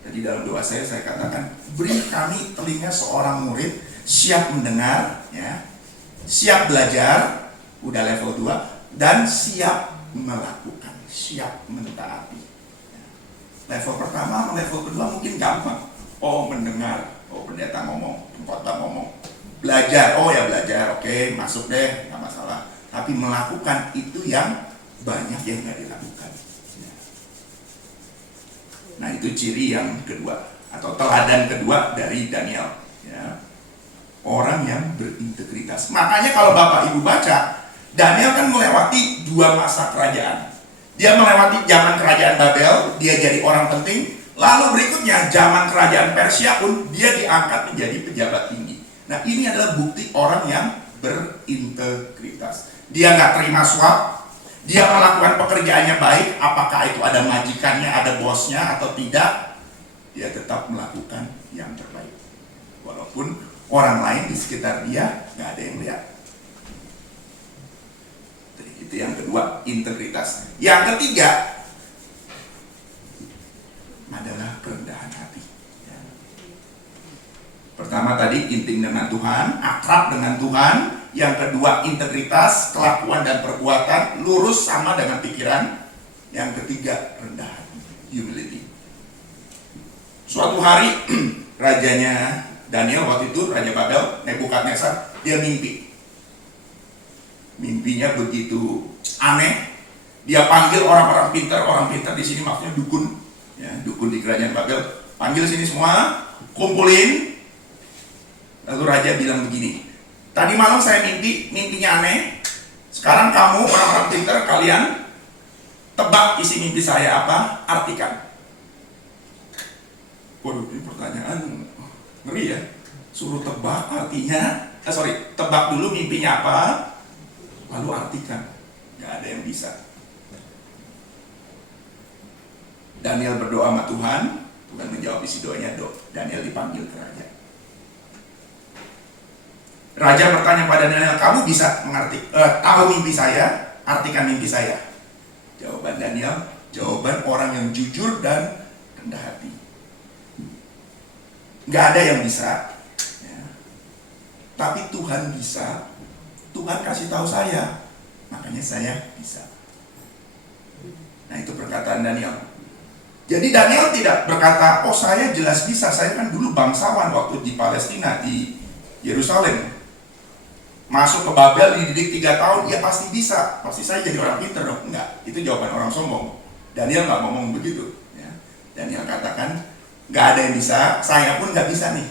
Jadi dalam doa saya katakan, beri kami telinga seorang murid siap mendengar, ya, siap belajar, udah level 2, dan siap melakukan, siap mentaati. Level pertama sama level kedua mungkin gampang. Oh, mendengar, oh pendeta ngomong, pengkhotbah ngomong. Belajar, oh ya belajar, oke, masuk deh, nggak masalah. Tapi melakukan itu yang banyak yang nggak dilakukan. Nah, itu ciri yang kedua atau teladan kedua dari Daniel, ya. Orang yang berintegritas. Makanya kalau Bapak Ibu baca, Daniel kan melewati 2 masa kerajaan. Dia melewati zaman kerajaan Babel, dia jadi orang penting. Lalu berikutnya zaman kerajaan Persia pun dia diangkat menjadi pejabat tinggi. Nah, ini adalah bukti orang yang berintegritas. Dia nggak terima suap, dia melakukan pekerjaannya baik, apakah itu ada majikannya, ada bosnya atau tidak, dia tetap melakukan yang terbaik. Walaupun orang lain di sekitar dia nggak ada yang lihat. Itu yang kedua, integritas. Yang ketiga adalah kerendahan hati. Pertama tadi intim dengan Tuhan, akrab dengan Tuhan. Yang kedua integritas, kelakuan dan perbuatan lurus sama dengan pikiran. Yang ketiga rendah hati, humility. Suatu hari rajanya Daniel waktu itu, Raja Babel, Nebukadnezar, dia mimpi. Mimpinya begitu aneh. Dia panggil orang-orang pintar di sini maksudnya dukun, ya, dukun di kerajaan Babel. Panggil sini semua, kumpulin. Lalu raja bilang begini, tadi malam saya mimpinya aneh. Sekarang kamu orang-orang pintar, kalian tebak isi mimpi saya apa, artikan. Waduh, ini pertanyaan ngeri ya. Suruh tebak artinya, tebak dulu mimpinya apa, lalu artikan. Gak ada yang bisa. Daniel berdoa sama Tuhan, Tuhan menjawab isi doanya. Daniel dipanggil ke raja. Raja bertanya pada Daniel, kamu bisa tahu mimpi saya, artikan mimpi saya. Jawaban Daniel, jawaban orang yang jujur dan rendah hati. Gak ada yang bisa, ya. Tapi Tuhan bisa. Tuhan kasih tahu saya, makanya saya bisa. Nah, itu perkataan Daniel. Jadi Daniel tidak berkata, oh saya jelas bisa, saya kan dulu bangsawan waktu di Palestina, di Yerusalem. Masuk ke Babel, dididik 3 tahun, ya pasti bisa, pasti saya jadi orang pintar dong. Enggak, itu jawaban orang sombong. Daniel nggak ngomong begitu, ya. Daniel katakan, nggak ada yang bisa, saya pun nggak bisa nih.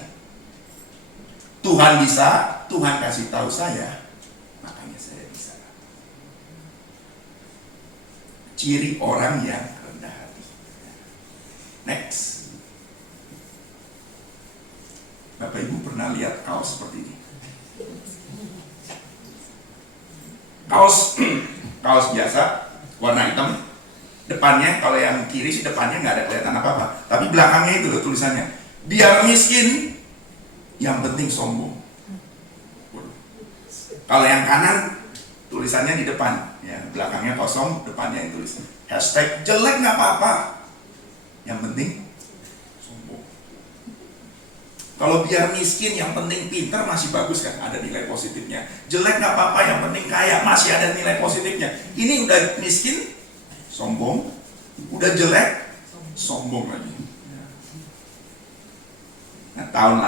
Tuhan bisa, Tuhan kasih tahu saya, makanya saya bisa. Ciri orang yang rendah hati. Next. Bapak Ibu pernah lihat kaos seperti ini? Kaos biasa, warna hitam. Depannya, kalau yang kiri sih depannya nggak ada kelihatan apa-apa. Tapi belakangnya itu loh tulisannya. Biar miskin, yang penting sombong. Kalau yang kanan, tulisannya di depan. Ya, belakangnya kosong, depannya yang tulis. Hashtag jelek nggak apa-apa. Yang penting sombong. Kalau biar miskin, yang penting pintar masih bagus kan, ada nilai positifnya. Jelek nggak apa-apa, yang penting kaya masih ada nilai positifnya. Ini udah miskin, sombong, udah jelek, sombong lagi. Nah, tahun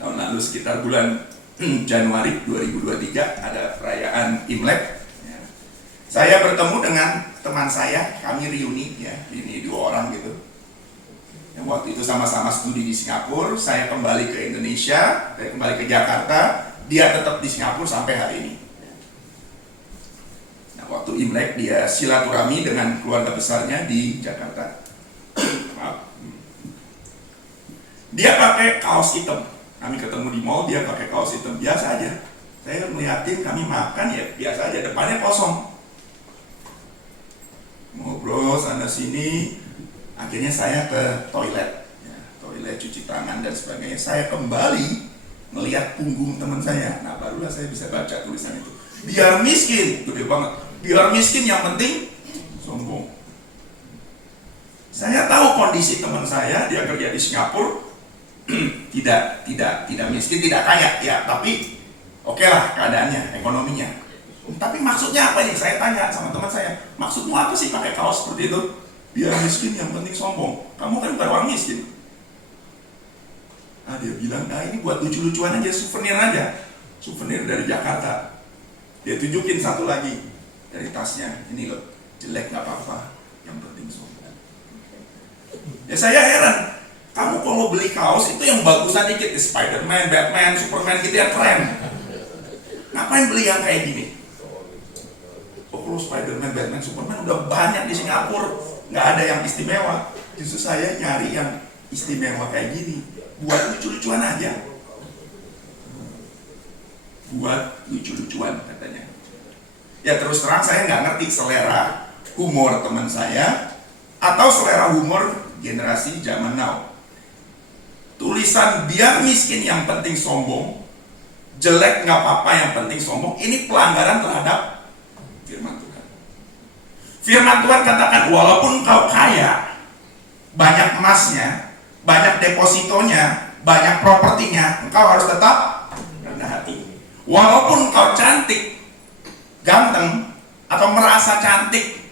lalu sekitar bulan Januari 2023 ada perayaan Imlek. Saya bertemu dengan teman saya, kami reuni ya, ini 2 orang gitu. Ya, Waktu itu sama-sama studi di Singapura, saya kembali ke Indonesia, saya kembali ke Jakarta, dia tetap di Singapura sampai hari ini. Nah, waktu Imlek dia silaturahmi dengan keluarga besarnya di Jakarta. Maaf. Dia pakai kaos hitam. Kami ketemu di mall, dia pakai kaos hitam. Biasa aja. Saya melihatin kami makan ya biasa aja, depannya kosong. Ngobrol sana sini, akhirnya saya ke toilet, ya, toilet cuci tangan dan sebagainya. Saya kembali melihat punggung teman saya. Nah, barulah saya bisa baca tulisan itu. Biar miskin, gede banget. Biar miskin, yang penting sombong. Saya tahu kondisi teman saya, dia kerja di Singapura, tidak miskin, tidak kaya, ya, tapi oke lah keadaannya, ekonominya. Tapi maksudnya apa nih? Saya tanya sama teman saya, maksudmu apa sih pakai kaos seperti itu? Biar miskin, yang penting sombong. Kamu kan bukan orang miskin. Nah, dia bilang, nah ini buat lucu-lucuan aja, souvenir aja. Souvenir dari Jakarta. Dia tunjukin satu lagi dari tasnya. Ini loh, jelek nggak apa-apa, yang penting sombong. Ya saya heran, kamu kalau beli kaos itu yang bagusan dikit, Spider-Man, Batman, Superman gitu yang keren. Ngapain beli yang kayak gini? Oh, kalau Spider-Man, Batman, Superman udah banyak di Singapura, nggak ada yang istimewa. Justru saya nyari yang istimewa kayak gini, buat lucu-lucuan aja. Buat lucu-lucuan katanya. Ya terus terang saya nggak ngerti selera humor teman saya atau selera humor generasi zaman now. Tulisan biar miskin yang penting sombong, jelek nggak apa-apa yang penting sombong, ini pelanggaran terhadap firman Tuhan. Firman Tuhan katakan, walaupun kau kaya, banyak emasnya, banyak depositonya, banyak propertinya, engkau harus tetap rendah hati. Walaupun kau cantik, ganteng, atau merasa cantik,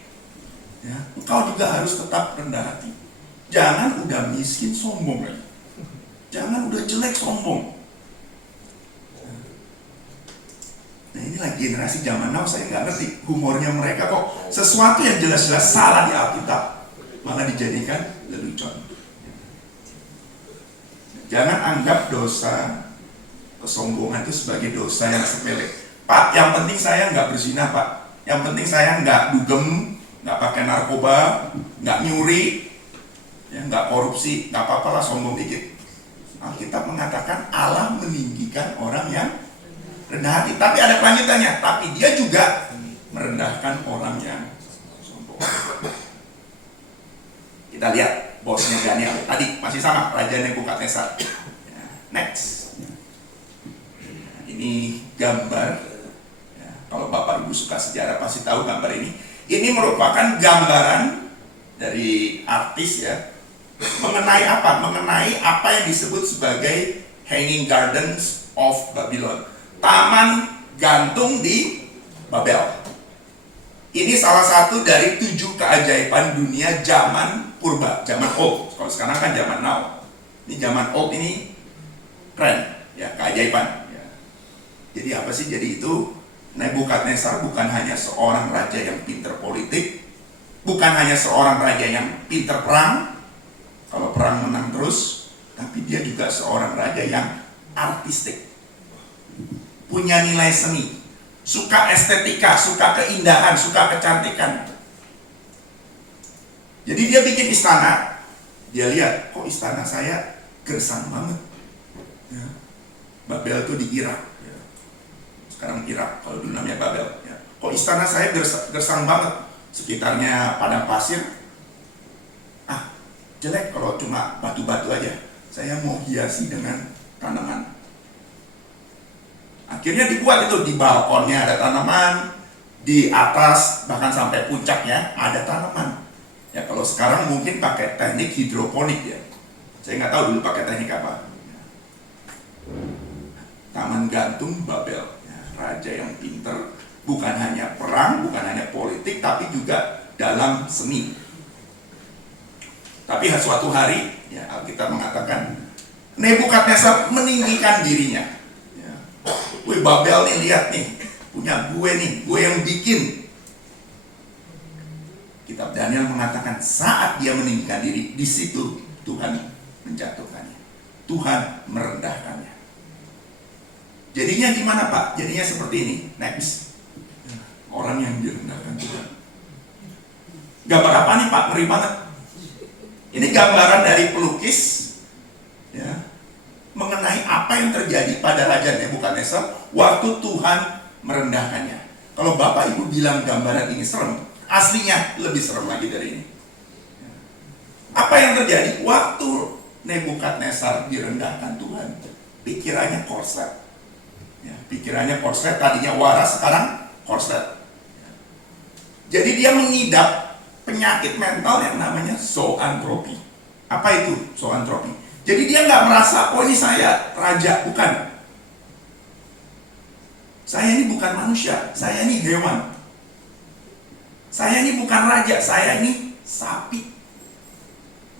ya, engkau juga harus tetap rendah hati. Jangan udah miskin sombong lagi. Jangan udah jelek sombong. Nah, inilah generasi zaman now, saya nggak ngerti humornya mereka kok sesuatu yang jelas-jelas salah di Alkitab malah dijadikan lelucon. Jangan anggap dosa kesombongan itu sebagai dosa yang sepele. Pak, yang penting saya nggak berzina, Pak. Yang penting saya nggak dugem, nggak pakai narkoba, nggak nyuri, ya, nggak korupsi, nggak apa-apa lah sombong dikit. Alkitab mengatakan Allah meninggikan orang yang rendah hati, tapi ada kelanjutannya. Tapi dia juga merendahkan orang yang sombong. Kita lihat bosnya Daniel. Tadi masih sama, Raja Nebukadnezar. Ya, next. Ini gambar. Ya, kalau Bapak Ibu suka sejarah pasti tahu gambar ini. Ini merupakan gambaran dari artis ya. Mengenai apa? Mengenai apa yang disebut sebagai Hanging Gardens of Babylon. Taman gantung di Babel. Ini salah satu dari 7 keajaiban dunia zaman purba, zaman old. Kalau sekarang kan zaman now. Ini zaman old, ini keren, ya, keajaiban. Ya. Jadi apa sih? Jadi itu Nebukadnezar bukan hanya seorang raja yang pinter politik, bukan hanya seorang raja yang pinter perang. Kalau perang menang terus, tapi dia juga seorang raja yang artistik. Punya nilai seni, suka estetika, suka keindahan, suka kecantikan. Jadi dia bikin istana, dia lihat, kok istana saya gersang banget. Ya. Babel itu di Irak, ya. Sekarang Irak, kalau dulu namanya Babel. Ya. Kok istana saya gersang banget, sekitarnya padang pasir. Ah, jelek kalau cuma batu-batu aja. Saya mau hiasi dengan tanaman. Akhirnya dibuat itu, di balkonnya ada tanaman, di atas bahkan sampai puncaknya ada tanaman. Ya kalau sekarang mungkin pakai teknik hidroponik ya. Saya nggak tahu dulu pakai teknik apa. Taman gantung Babel, ya, raja yang pinter, bukan hanya perang, bukan hanya politik, tapi juga dalam seni. Tapi suatu hari, ya Alkitab mengatakan Nebukadnezar meninggikan dirinya. Wih, Babel nih, lihat nih, punya gue nih, gue yang bikin. Kitab Daniel mengatakan saat dia meninggikan diri, di situ Tuhan menjatuhkannya. Tuhan merendahkannya. Jadinya gimana Pak? Jadinya seperti ini. Next. Orang yang direndahkan Tuhan. Gambar apa nih Pak? Ngeri banget. Ini gambaran dari pelukis, ya, mengenai apa yang terjadi pada Raja Nebukadnezar waktu Tuhan merendahkannya. Kalau Bapak Ibu bilang gambaran ini serem, aslinya lebih serem lagi dari ini. Apa yang terjadi waktu Nebukadnezar direndahkan Tuhan? Pikirannya korslet. Ya, pikirannya korslet, tadinya waras, sekarang korslet. Jadi dia mengidap penyakit mental yang namanya zoantropi. Apa itu zoantropi? Jadi dia nggak merasa, oh ini saya raja, bukan. Saya ini bukan manusia, saya ini hewan. Saya ini bukan raja, saya ini sapi.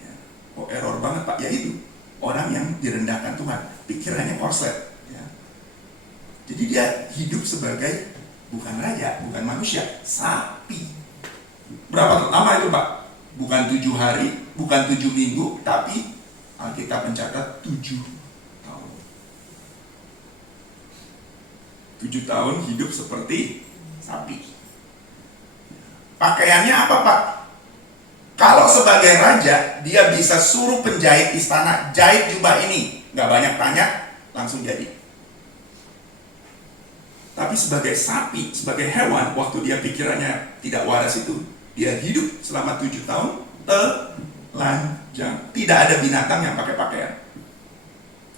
Ya. Oh error banget Pak, ya itu. Orang yang direndahkan Tuhan, pikirannya korslet. Ya. Jadi dia hidup sebagai bukan raja, bukan manusia, sapi. Berapa lama itu Pak? Bukan 7 hari, bukan 7 minggu, tapi Alkitab mencatat 7 tahun. 7 tahun hidup seperti sapi. Pakaiannya apa Pak? Kalau sebagai raja, dia bisa suruh penjahit istana, jahit jubah ini. Gak banyak tanya, langsung jadi. Tapi sebagai sapi, sebagai hewan, waktu dia pikirannya tidak waras itu, dia hidup selama 7 tahun telanjang. Tidak ada binatang yang pakai pakaian.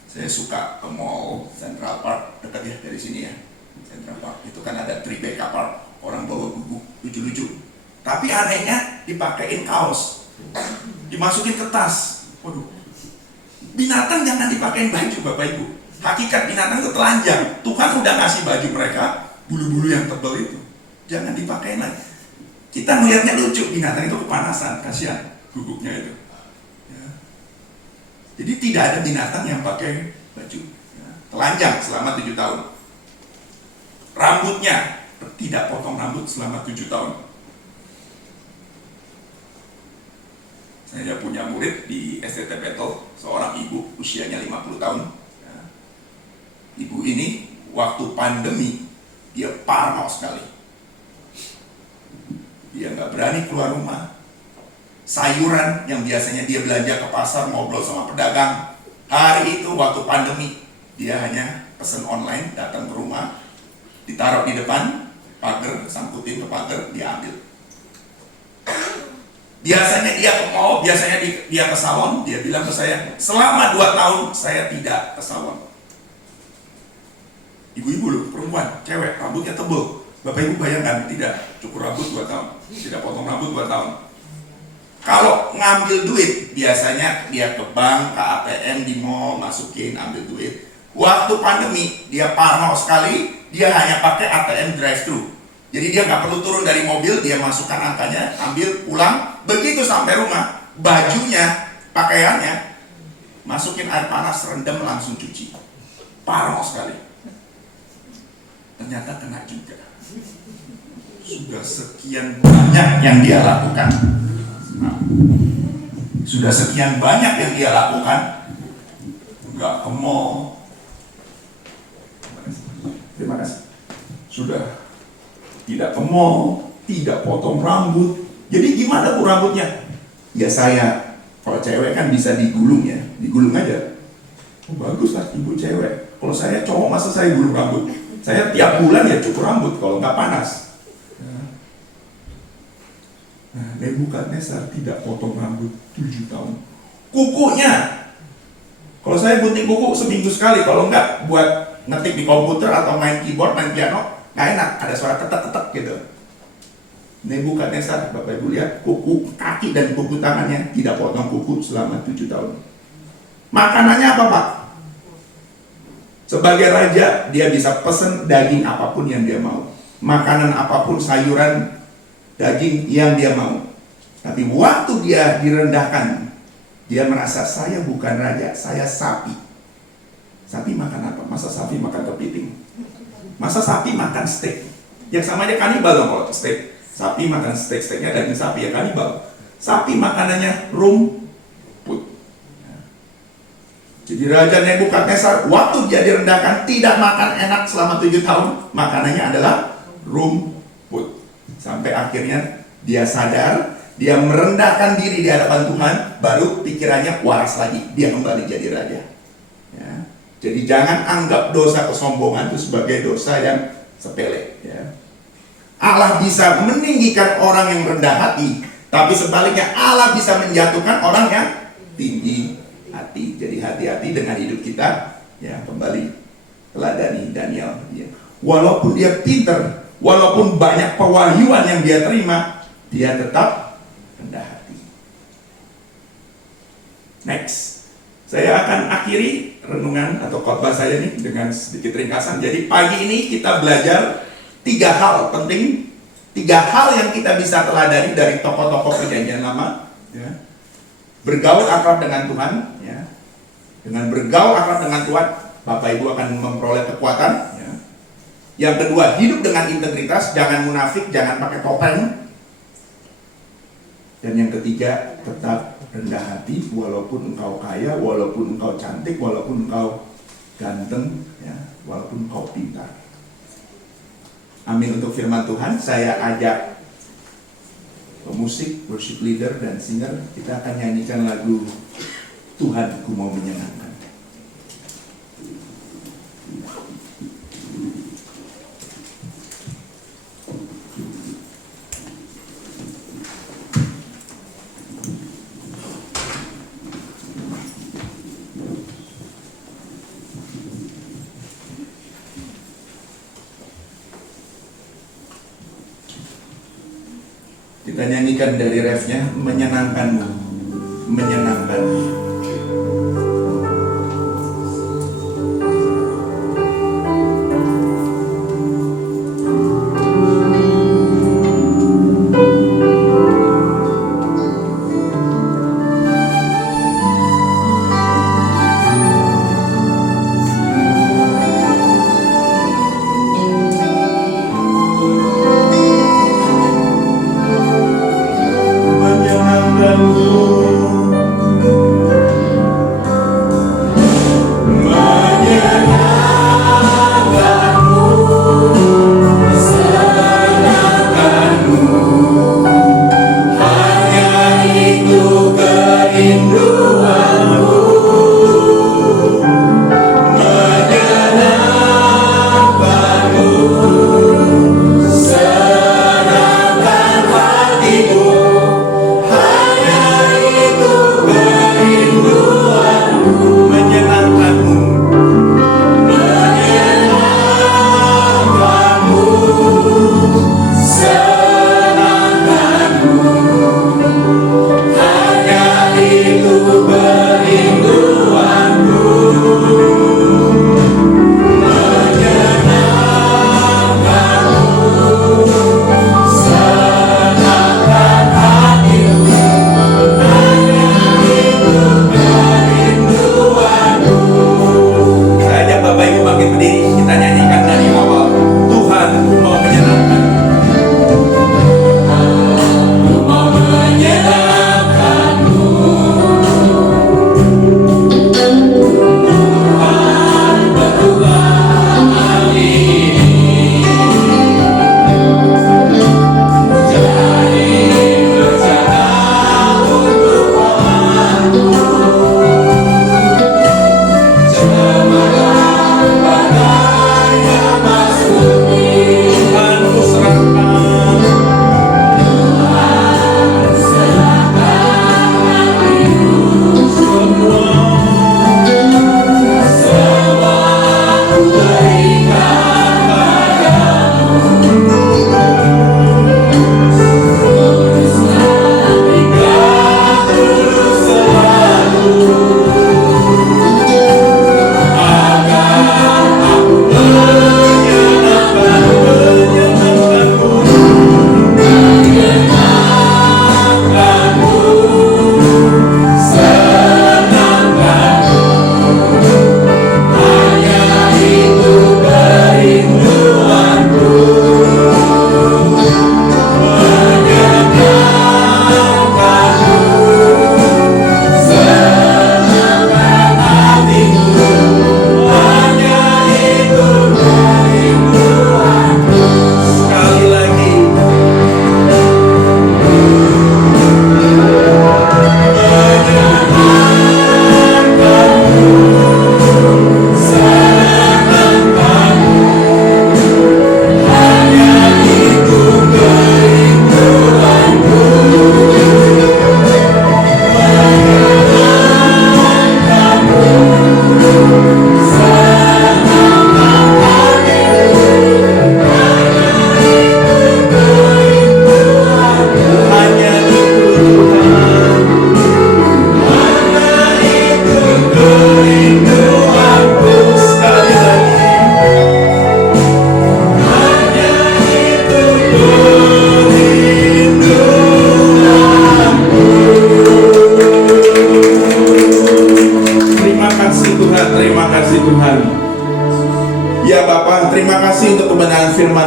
Saya suka ke mall Central Park, dekat ya dari sini ya. Central Park itu kan ada Tribeca Park, orang bawa guguk lucu-lucu. Tapi anehnya dipakein kaos, dimasukin ke tas. Waduh, binatang jangan dipakein baju Bapak Ibu. Hakikat binatang itu telanjang. Tuhan udah ngasih baju mereka, bulu-bulu yang tebal itu, jangan dipakein lagi. Kita melihatnya lucu, binatang itu kepanasan, kasihan guguknya itu. Ya. Jadi tidak ada binatang yang pakai baju. Ya. Telanjang selama 7 tahun. Rambutnya tidak potong rambut selama 7 tahun. Saya punya murid di STT Battle, seorang ibu usianya 50 tahun. Ya. Ibu ini waktu pandemi dia parno sekali. Dia nggak berani keluar rumah. Sayuran yang biasanya dia belanja ke pasar ngobrol sama pedagang, hari itu waktu pandemi dia hanya pesen online, datang ke rumah, ditaruh di depan pagar, sangkutin ke pagar, dia ambil. Biasanya dia ke mall, biasanya dia ke salon, dia bilang ke saya, selama 2 tahun saya tidak ke salon. Ibu-ibu loh, perempuan, cewek, rambutnya tebal. Bapak Ibu bayangkan, tidak cukur rambut 2 tahun, tidak potong rambut 2 tahun. Kalau ngambil duit, biasanya dia ke bank, ke ATM di mall, masukin, ambil duit. Waktu pandemi, dia parno sekali, dia hanya pakai ATM drive-thru. Jadi dia nggak perlu turun dari mobil, dia masukkan angkanya, ambil, pulang. Begitu sampai rumah, bajunya, pakaiannya, masukin air panas, rendam, langsung cuci. Parno sekali. Ternyata kena juga. Sudah sekian banyak yang dia lakukan. Nah, sudah sekian banyak yang dia lakukan, nggak ke mall. Terima kasih. Sudah tidak ke mall, tidak potong rambut. Jadi gimana bu rambutnya? Ya saya, kalau cewek kan bisa digulung ya, digulung aja. Oh bagus lah ibu cewek. Kalau saya cowok masa saya gulung rambut? Saya tiap bulan ya cukur rambut kalau nggak panas. Nah, Nebukadnezar tidak potong rambut 7 tahun. Kukunya, kalau saya gunting kuku seminggu sekali, kalau enggak buat ngetik di komputer atau main keyboard, main piano, nggak enak, ada suara tetek-tetek gitu. Nebukadnezar, Bapak Ibu lihat, kuku kaki dan kuku tangannya tidak potong kuku selama 7 tahun. Makanannya apa Pak? Sebagai raja, dia bisa pesen daging apapun yang dia mau. Makanan apapun, sayuran, daging yang dia mau. Tapi waktu dia direndahkan, dia merasa saya bukan raja, saya sapi. Sapi makan apa? Masa sapi makan kepiting? Masa sapi makan steak? Yang sama aja kanibal dong kalau steak. Sapi makan steak, steaknya daging sapi ya kanibal. Sapi makanannya rumput. Jadi Raja Nebukadnezar waktu dia direndahkan tidak makan enak selama 7 tahun. Makanannya adalah rumput. Sampai akhirnya dia sadar, dia merendahkan diri di hadapan Tuhan, baru pikirannya waras lagi, dia kembali jadi raja. Ya. Jadi jangan anggap dosa kesombongan itu sebagai dosa yang sepele. Ya. Allah bisa meninggikan orang yang rendah hati, tapi sebaliknya Allah bisa menjatuhkan orang yang tinggi hati. Jadi hati-hati dengan hidup kita. Ya, kembali teladani Daniel. Ya. Walaupun dia pinter, walaupun banyak pewahyuan yang dia terima, dia tetap rendah hati. Next, saya akan akhiri renungan atau khotbah saya ini dengan sedikit ringkasan. Jadi pagi ini kita belajar 3 hal penting, 3 hal yang kita bisa teladani dari tokoh-tokoh perjanjian lama. Ya. Bergaul akrab dengan Tuhan. Ya. Dengan bergaul akrab dengan Tuhan, Bapak Ibu akan memperoleh kekuatan. Ya. Yang kedua, hidup dengan integritas, jangan munafik, jangan pakai topeng. Dan yang ketiga, tetap rendah hati walaupun engkau kaya, walaupun engkau cantik, walaupun engkau ganteng, ya, walaupun engkau pintar. Amin untuk firman Tuhan. Saya ajak pemusik, worship leader, dan singer. Kita akan nyanyikan lagu Tuhan Ku Mau Menyenangkan. Kita nyanyikan dari refnya, menyenangkanmu, menyenangkanmu.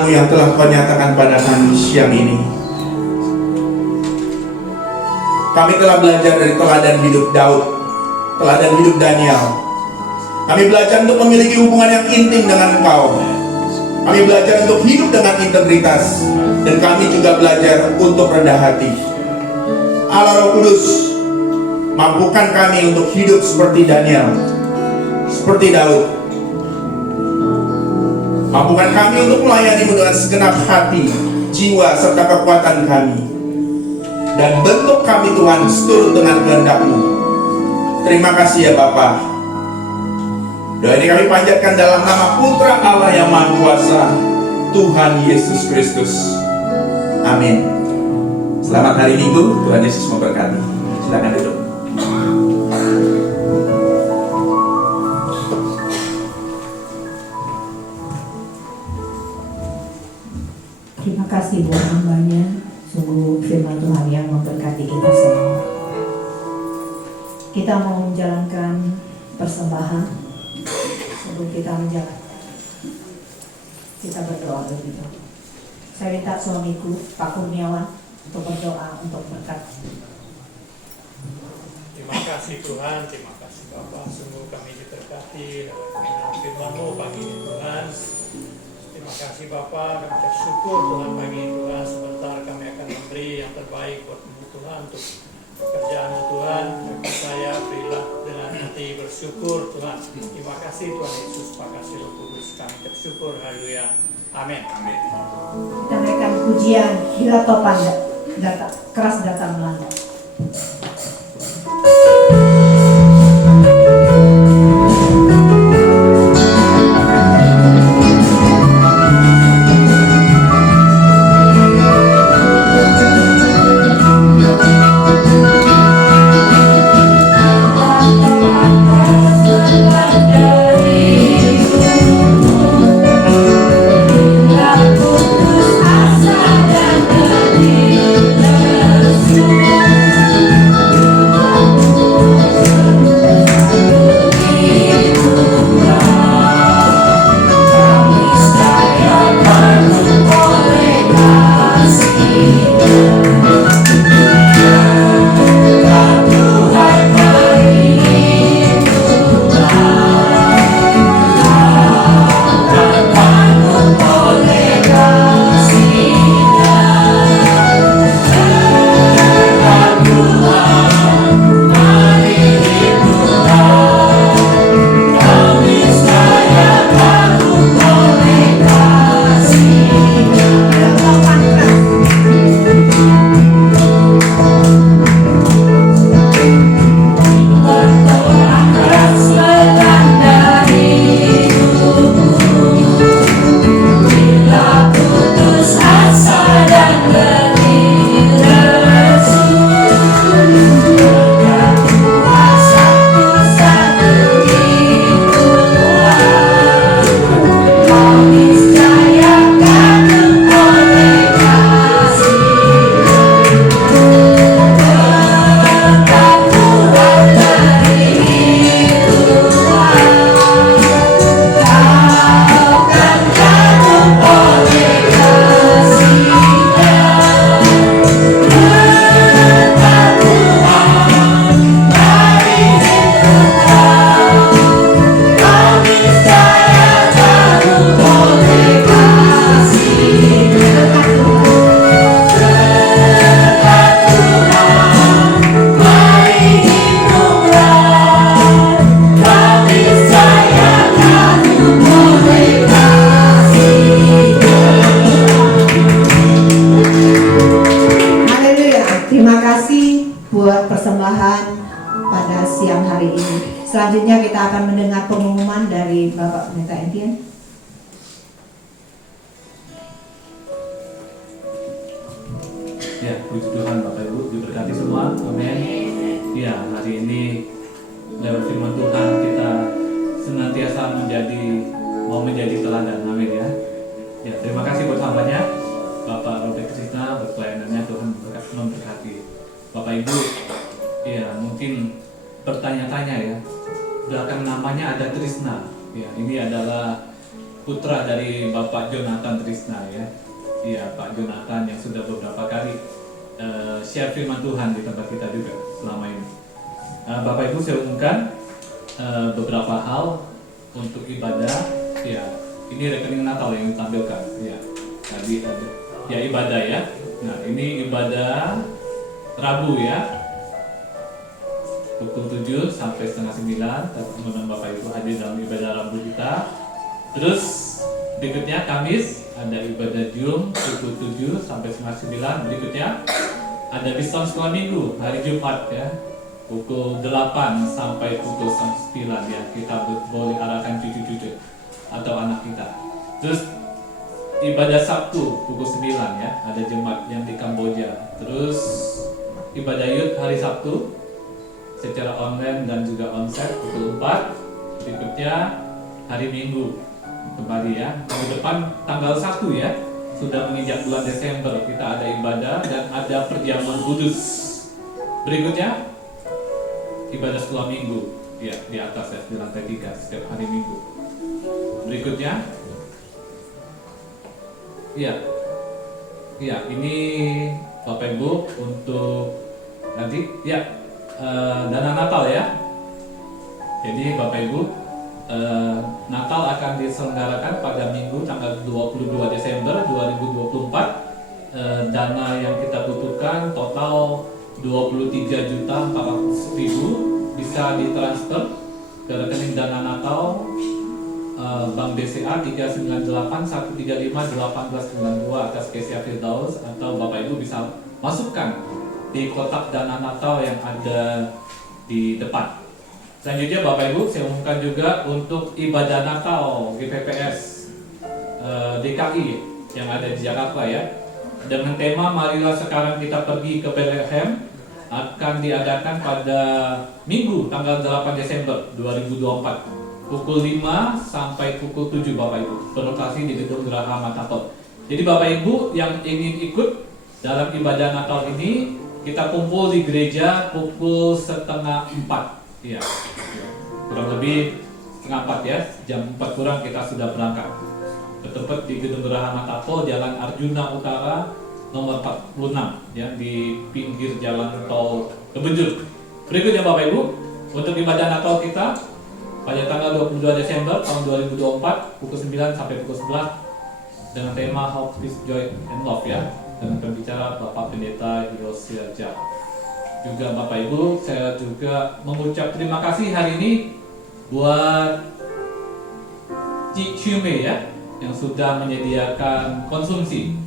firman-Mu yang telah Kau nyatakan pada kami siang ini. Kami telah belajar dari teladan hidup Daud, teladan hidup Daniel. Kami belajar untuk memiliki hubungan yang intim dengan Engkau. Kami belajar untuk hidup dengan integritas. Dan kami juga belajar untuk rendah hati. Allah Roh Kudus, mampukan kami untuk hidup seperti Daniel, seperti Daud. Mampukan kami untuk melayani-Mu dengan segenap hati, jiwa, serta kekuatan kami. Dan bentuk kami Tuhan seturut dengan kehendak-Mu. Terima kasih ya Bapa. Doa ini kami panjatkan dalam nama Putra Allah yang Maha Kuasa, Tuhan Yesus Kristus. Amin. Selamat hari Minggu, Tuhan Yesus memberkati. Silakan duduk. Terima kasih buat hambanya. Sungguh firman Tuhan yang memberkati kita semua. Kita mau menjalankan persembahan. Sebelum kita menjalankan, kita berdoa lebih dulu. Saya minta suamiku, Pak Kurniawan, untuk berdoa untuk berkat. Terima kasih Tuhan, terima kasih Bapak. Sungguh kami diberkati dalam firman-Mu pagi ini Tuhan. Terima kasih Bapak, kami bersyukur Tuhan pagi ini Tuhan. Sebentar kami akan memberi yang terbaik buat-Mu Tuhan untuk pekerjaan-Mu Tuhan. Bagi saya berilah dengan hati bersyukur Tuhan. Terima kasih Tuhan Yesus, terima kasih Roh Kudus. Kami bersyukur, haleluya. Amin. Amin. Kita naikkan pujian bila topan keras datang melanda. Selanjutnya kita akan mendengar pengumuman dari Bapak Pendeta Entian. Ya, puji Tuhan Bapak Ibu, diberkati semua, amin. Ya, hari ini lewat firman Tuhan kita senantiasa mau menjadi teladan, amin ya. Ya, terima kasih buat hambanya, Bapak Robert Krisna, buat pelayanannya. Tuhan memberkati. Bapak Ibu, ya mungkin bertanya-tanya ya, belakang namanya ada Krisna. Ya, ini adalah putra dari Bapak Jonathan Trisna ya. Iya, Pak Jonathan yang sudah beberapa kali share firman Tuhan di tempat kita juga selama ini. Bapak Ibu, saya umumkan beberapa hal untuk ibadah. Ya, ini rekening Natal yang ditampilkan. Ya, tadi ada ya ibadah ya. Nah, ini ibadah Rabu ya, pukul 7 sampai setengah 9. Teman-teman Bapak Ibu hadir dalam ibadah Rabu kita. Terus berikutnya Kamis ada ibadah Jum pukul 7 sampai setengah 9. Berikutnya ada diskon sekolah minggu hari Jumat ya, pukul 8 sampai pukul 9 ya. Kita boleh arahkan cucu-cucu atau anak kita. Terus ibadah Sabtu pukul 9 ya, ada jemaat yang di Kamboja. Terus ibadah Yud hari Sabtu secara online dan juga onsite pukul 4. Berikutnya hari Minggu kembali ya, minggu depan tanggal 1 ya, sudah menginjak bulan Desember, kita ada ibadah dan ada perjamuan kudus. Berikutnya ibadah sekolah minggu ya, di atas ya, di lantai 3 setiap hari Minggu. Berikutnya ya ini Bapak Ibu untuk nanti ya dana Natal ya. Jadi Bapak Ibu, Natal akan diselenggarakan pada Minggu tanggal 22 Desember 2024. Dana yang kita butuhkan total 23.400.000 bisa ditransfer ke rekening dana Natal Bank BCA 398-135-1892 atas Kesia Firdaus, atau Bapak Ibu bisa masukkan di kotak dana Natal yang ada di depan. Selanjutnya Bapak Ibu, saya umumkan juga untuk ibadah Natal GPPS DKI yang ada di Jakarta ya, dengan tema marilah sekarang kita pergi ke Bethlehem, akan diadakan pada Minggu tanggal 8 Desember 2024 pukul 5 sampai pukul 7 Bapak Ibu, berlokasi di Gedung Geraha Mataton. Jadi Bapak Ibu yang ingin ikut dalam ibadah Natal ini, kita kumpul di gereja pukul 3:30 ya, kurang lebih 3:30 ya, jam 4 kurang kita sudah berangkat. Bertempat di Gedung Geraha Mataton, Jalan Arjuna Utara nomor 46 ya, di pinggir jalan tol Tebejur. Berikutnya Bapak Ibu, untuk ibadah Natal kita pada tanggal 22 Desember tahun 2024 pukul 9 sampai pukul 11 dengan tema Hope, Peace, Joy, and Love ya, dengan pembicara Bapak Pendeta Yosia Jah. Juga Bapak Ibu, saya juga mengucap terima kasih hari ini buat Cik Chume ya, yang sudah menyediakan konsumsi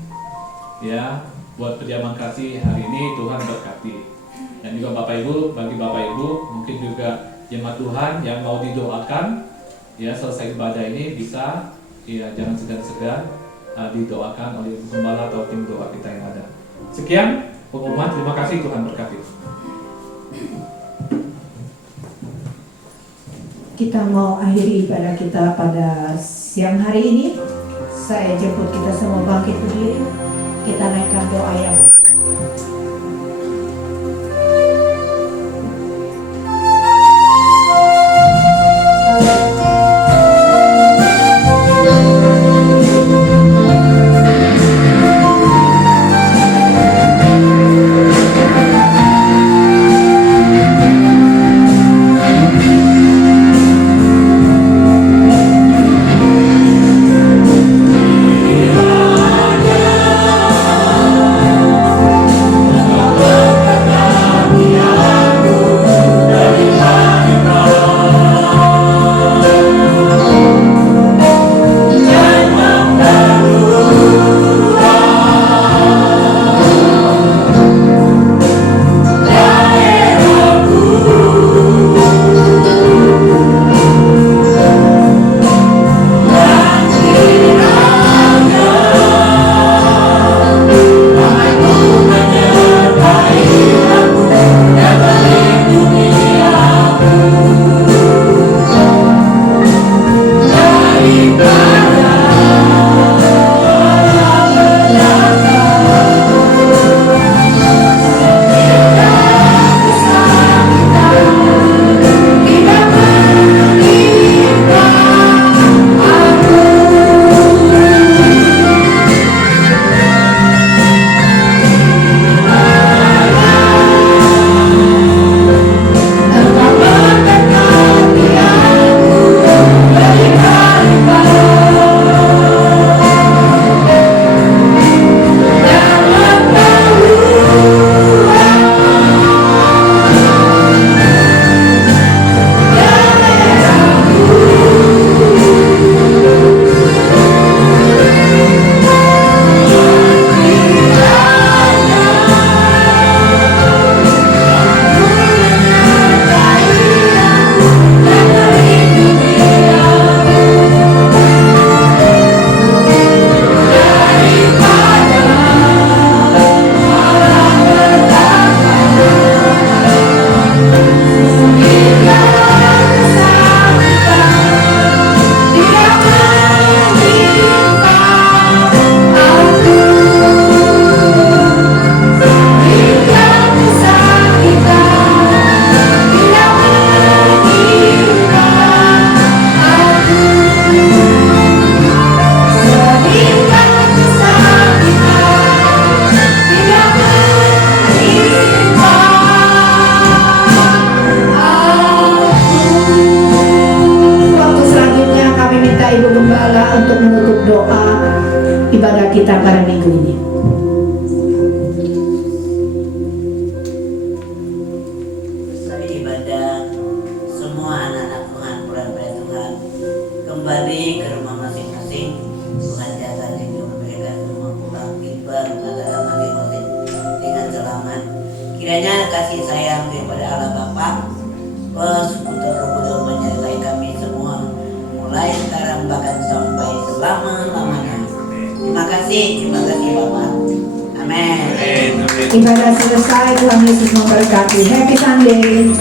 ya buat perjamuan kasih hari ini. Tuhan berkati. Dan juga Bapak Ibu, bagi Bapak Ibu mungkin juga jemaat Tuhan yang mau didoakan ya selesai ibadah ini, bisa ya jangan segan-segan didoakan oleh Ibu Gembala atau tim doa kita yang ada. Sekian pengumuman, terima kasih, Tuhan berkati. Kita mau akhiri ibadah kita pada siang hari ini. Saya jemput kita semua bangkit berdiri. Kita naikkan doa yang kita pada minggu ini. Selesai ibadah, semua anak-anak Tuhan, pura-pura Tuhan kembali ke rumah masing-masing. Tuhan jaga lindungi mereka semua pulang tiba rumah masing-masing dengan selamat. Kiranya kasih sayang daripada Allah Bapa, Persekutuan Roh Kudus menyertai kami semua, mulai sekarang bahkan sampai selama-lamanya. Terima kasih Bapak. Amin. Ibadah selesai, Tuhan Yesus memberkati. Happy Sunday.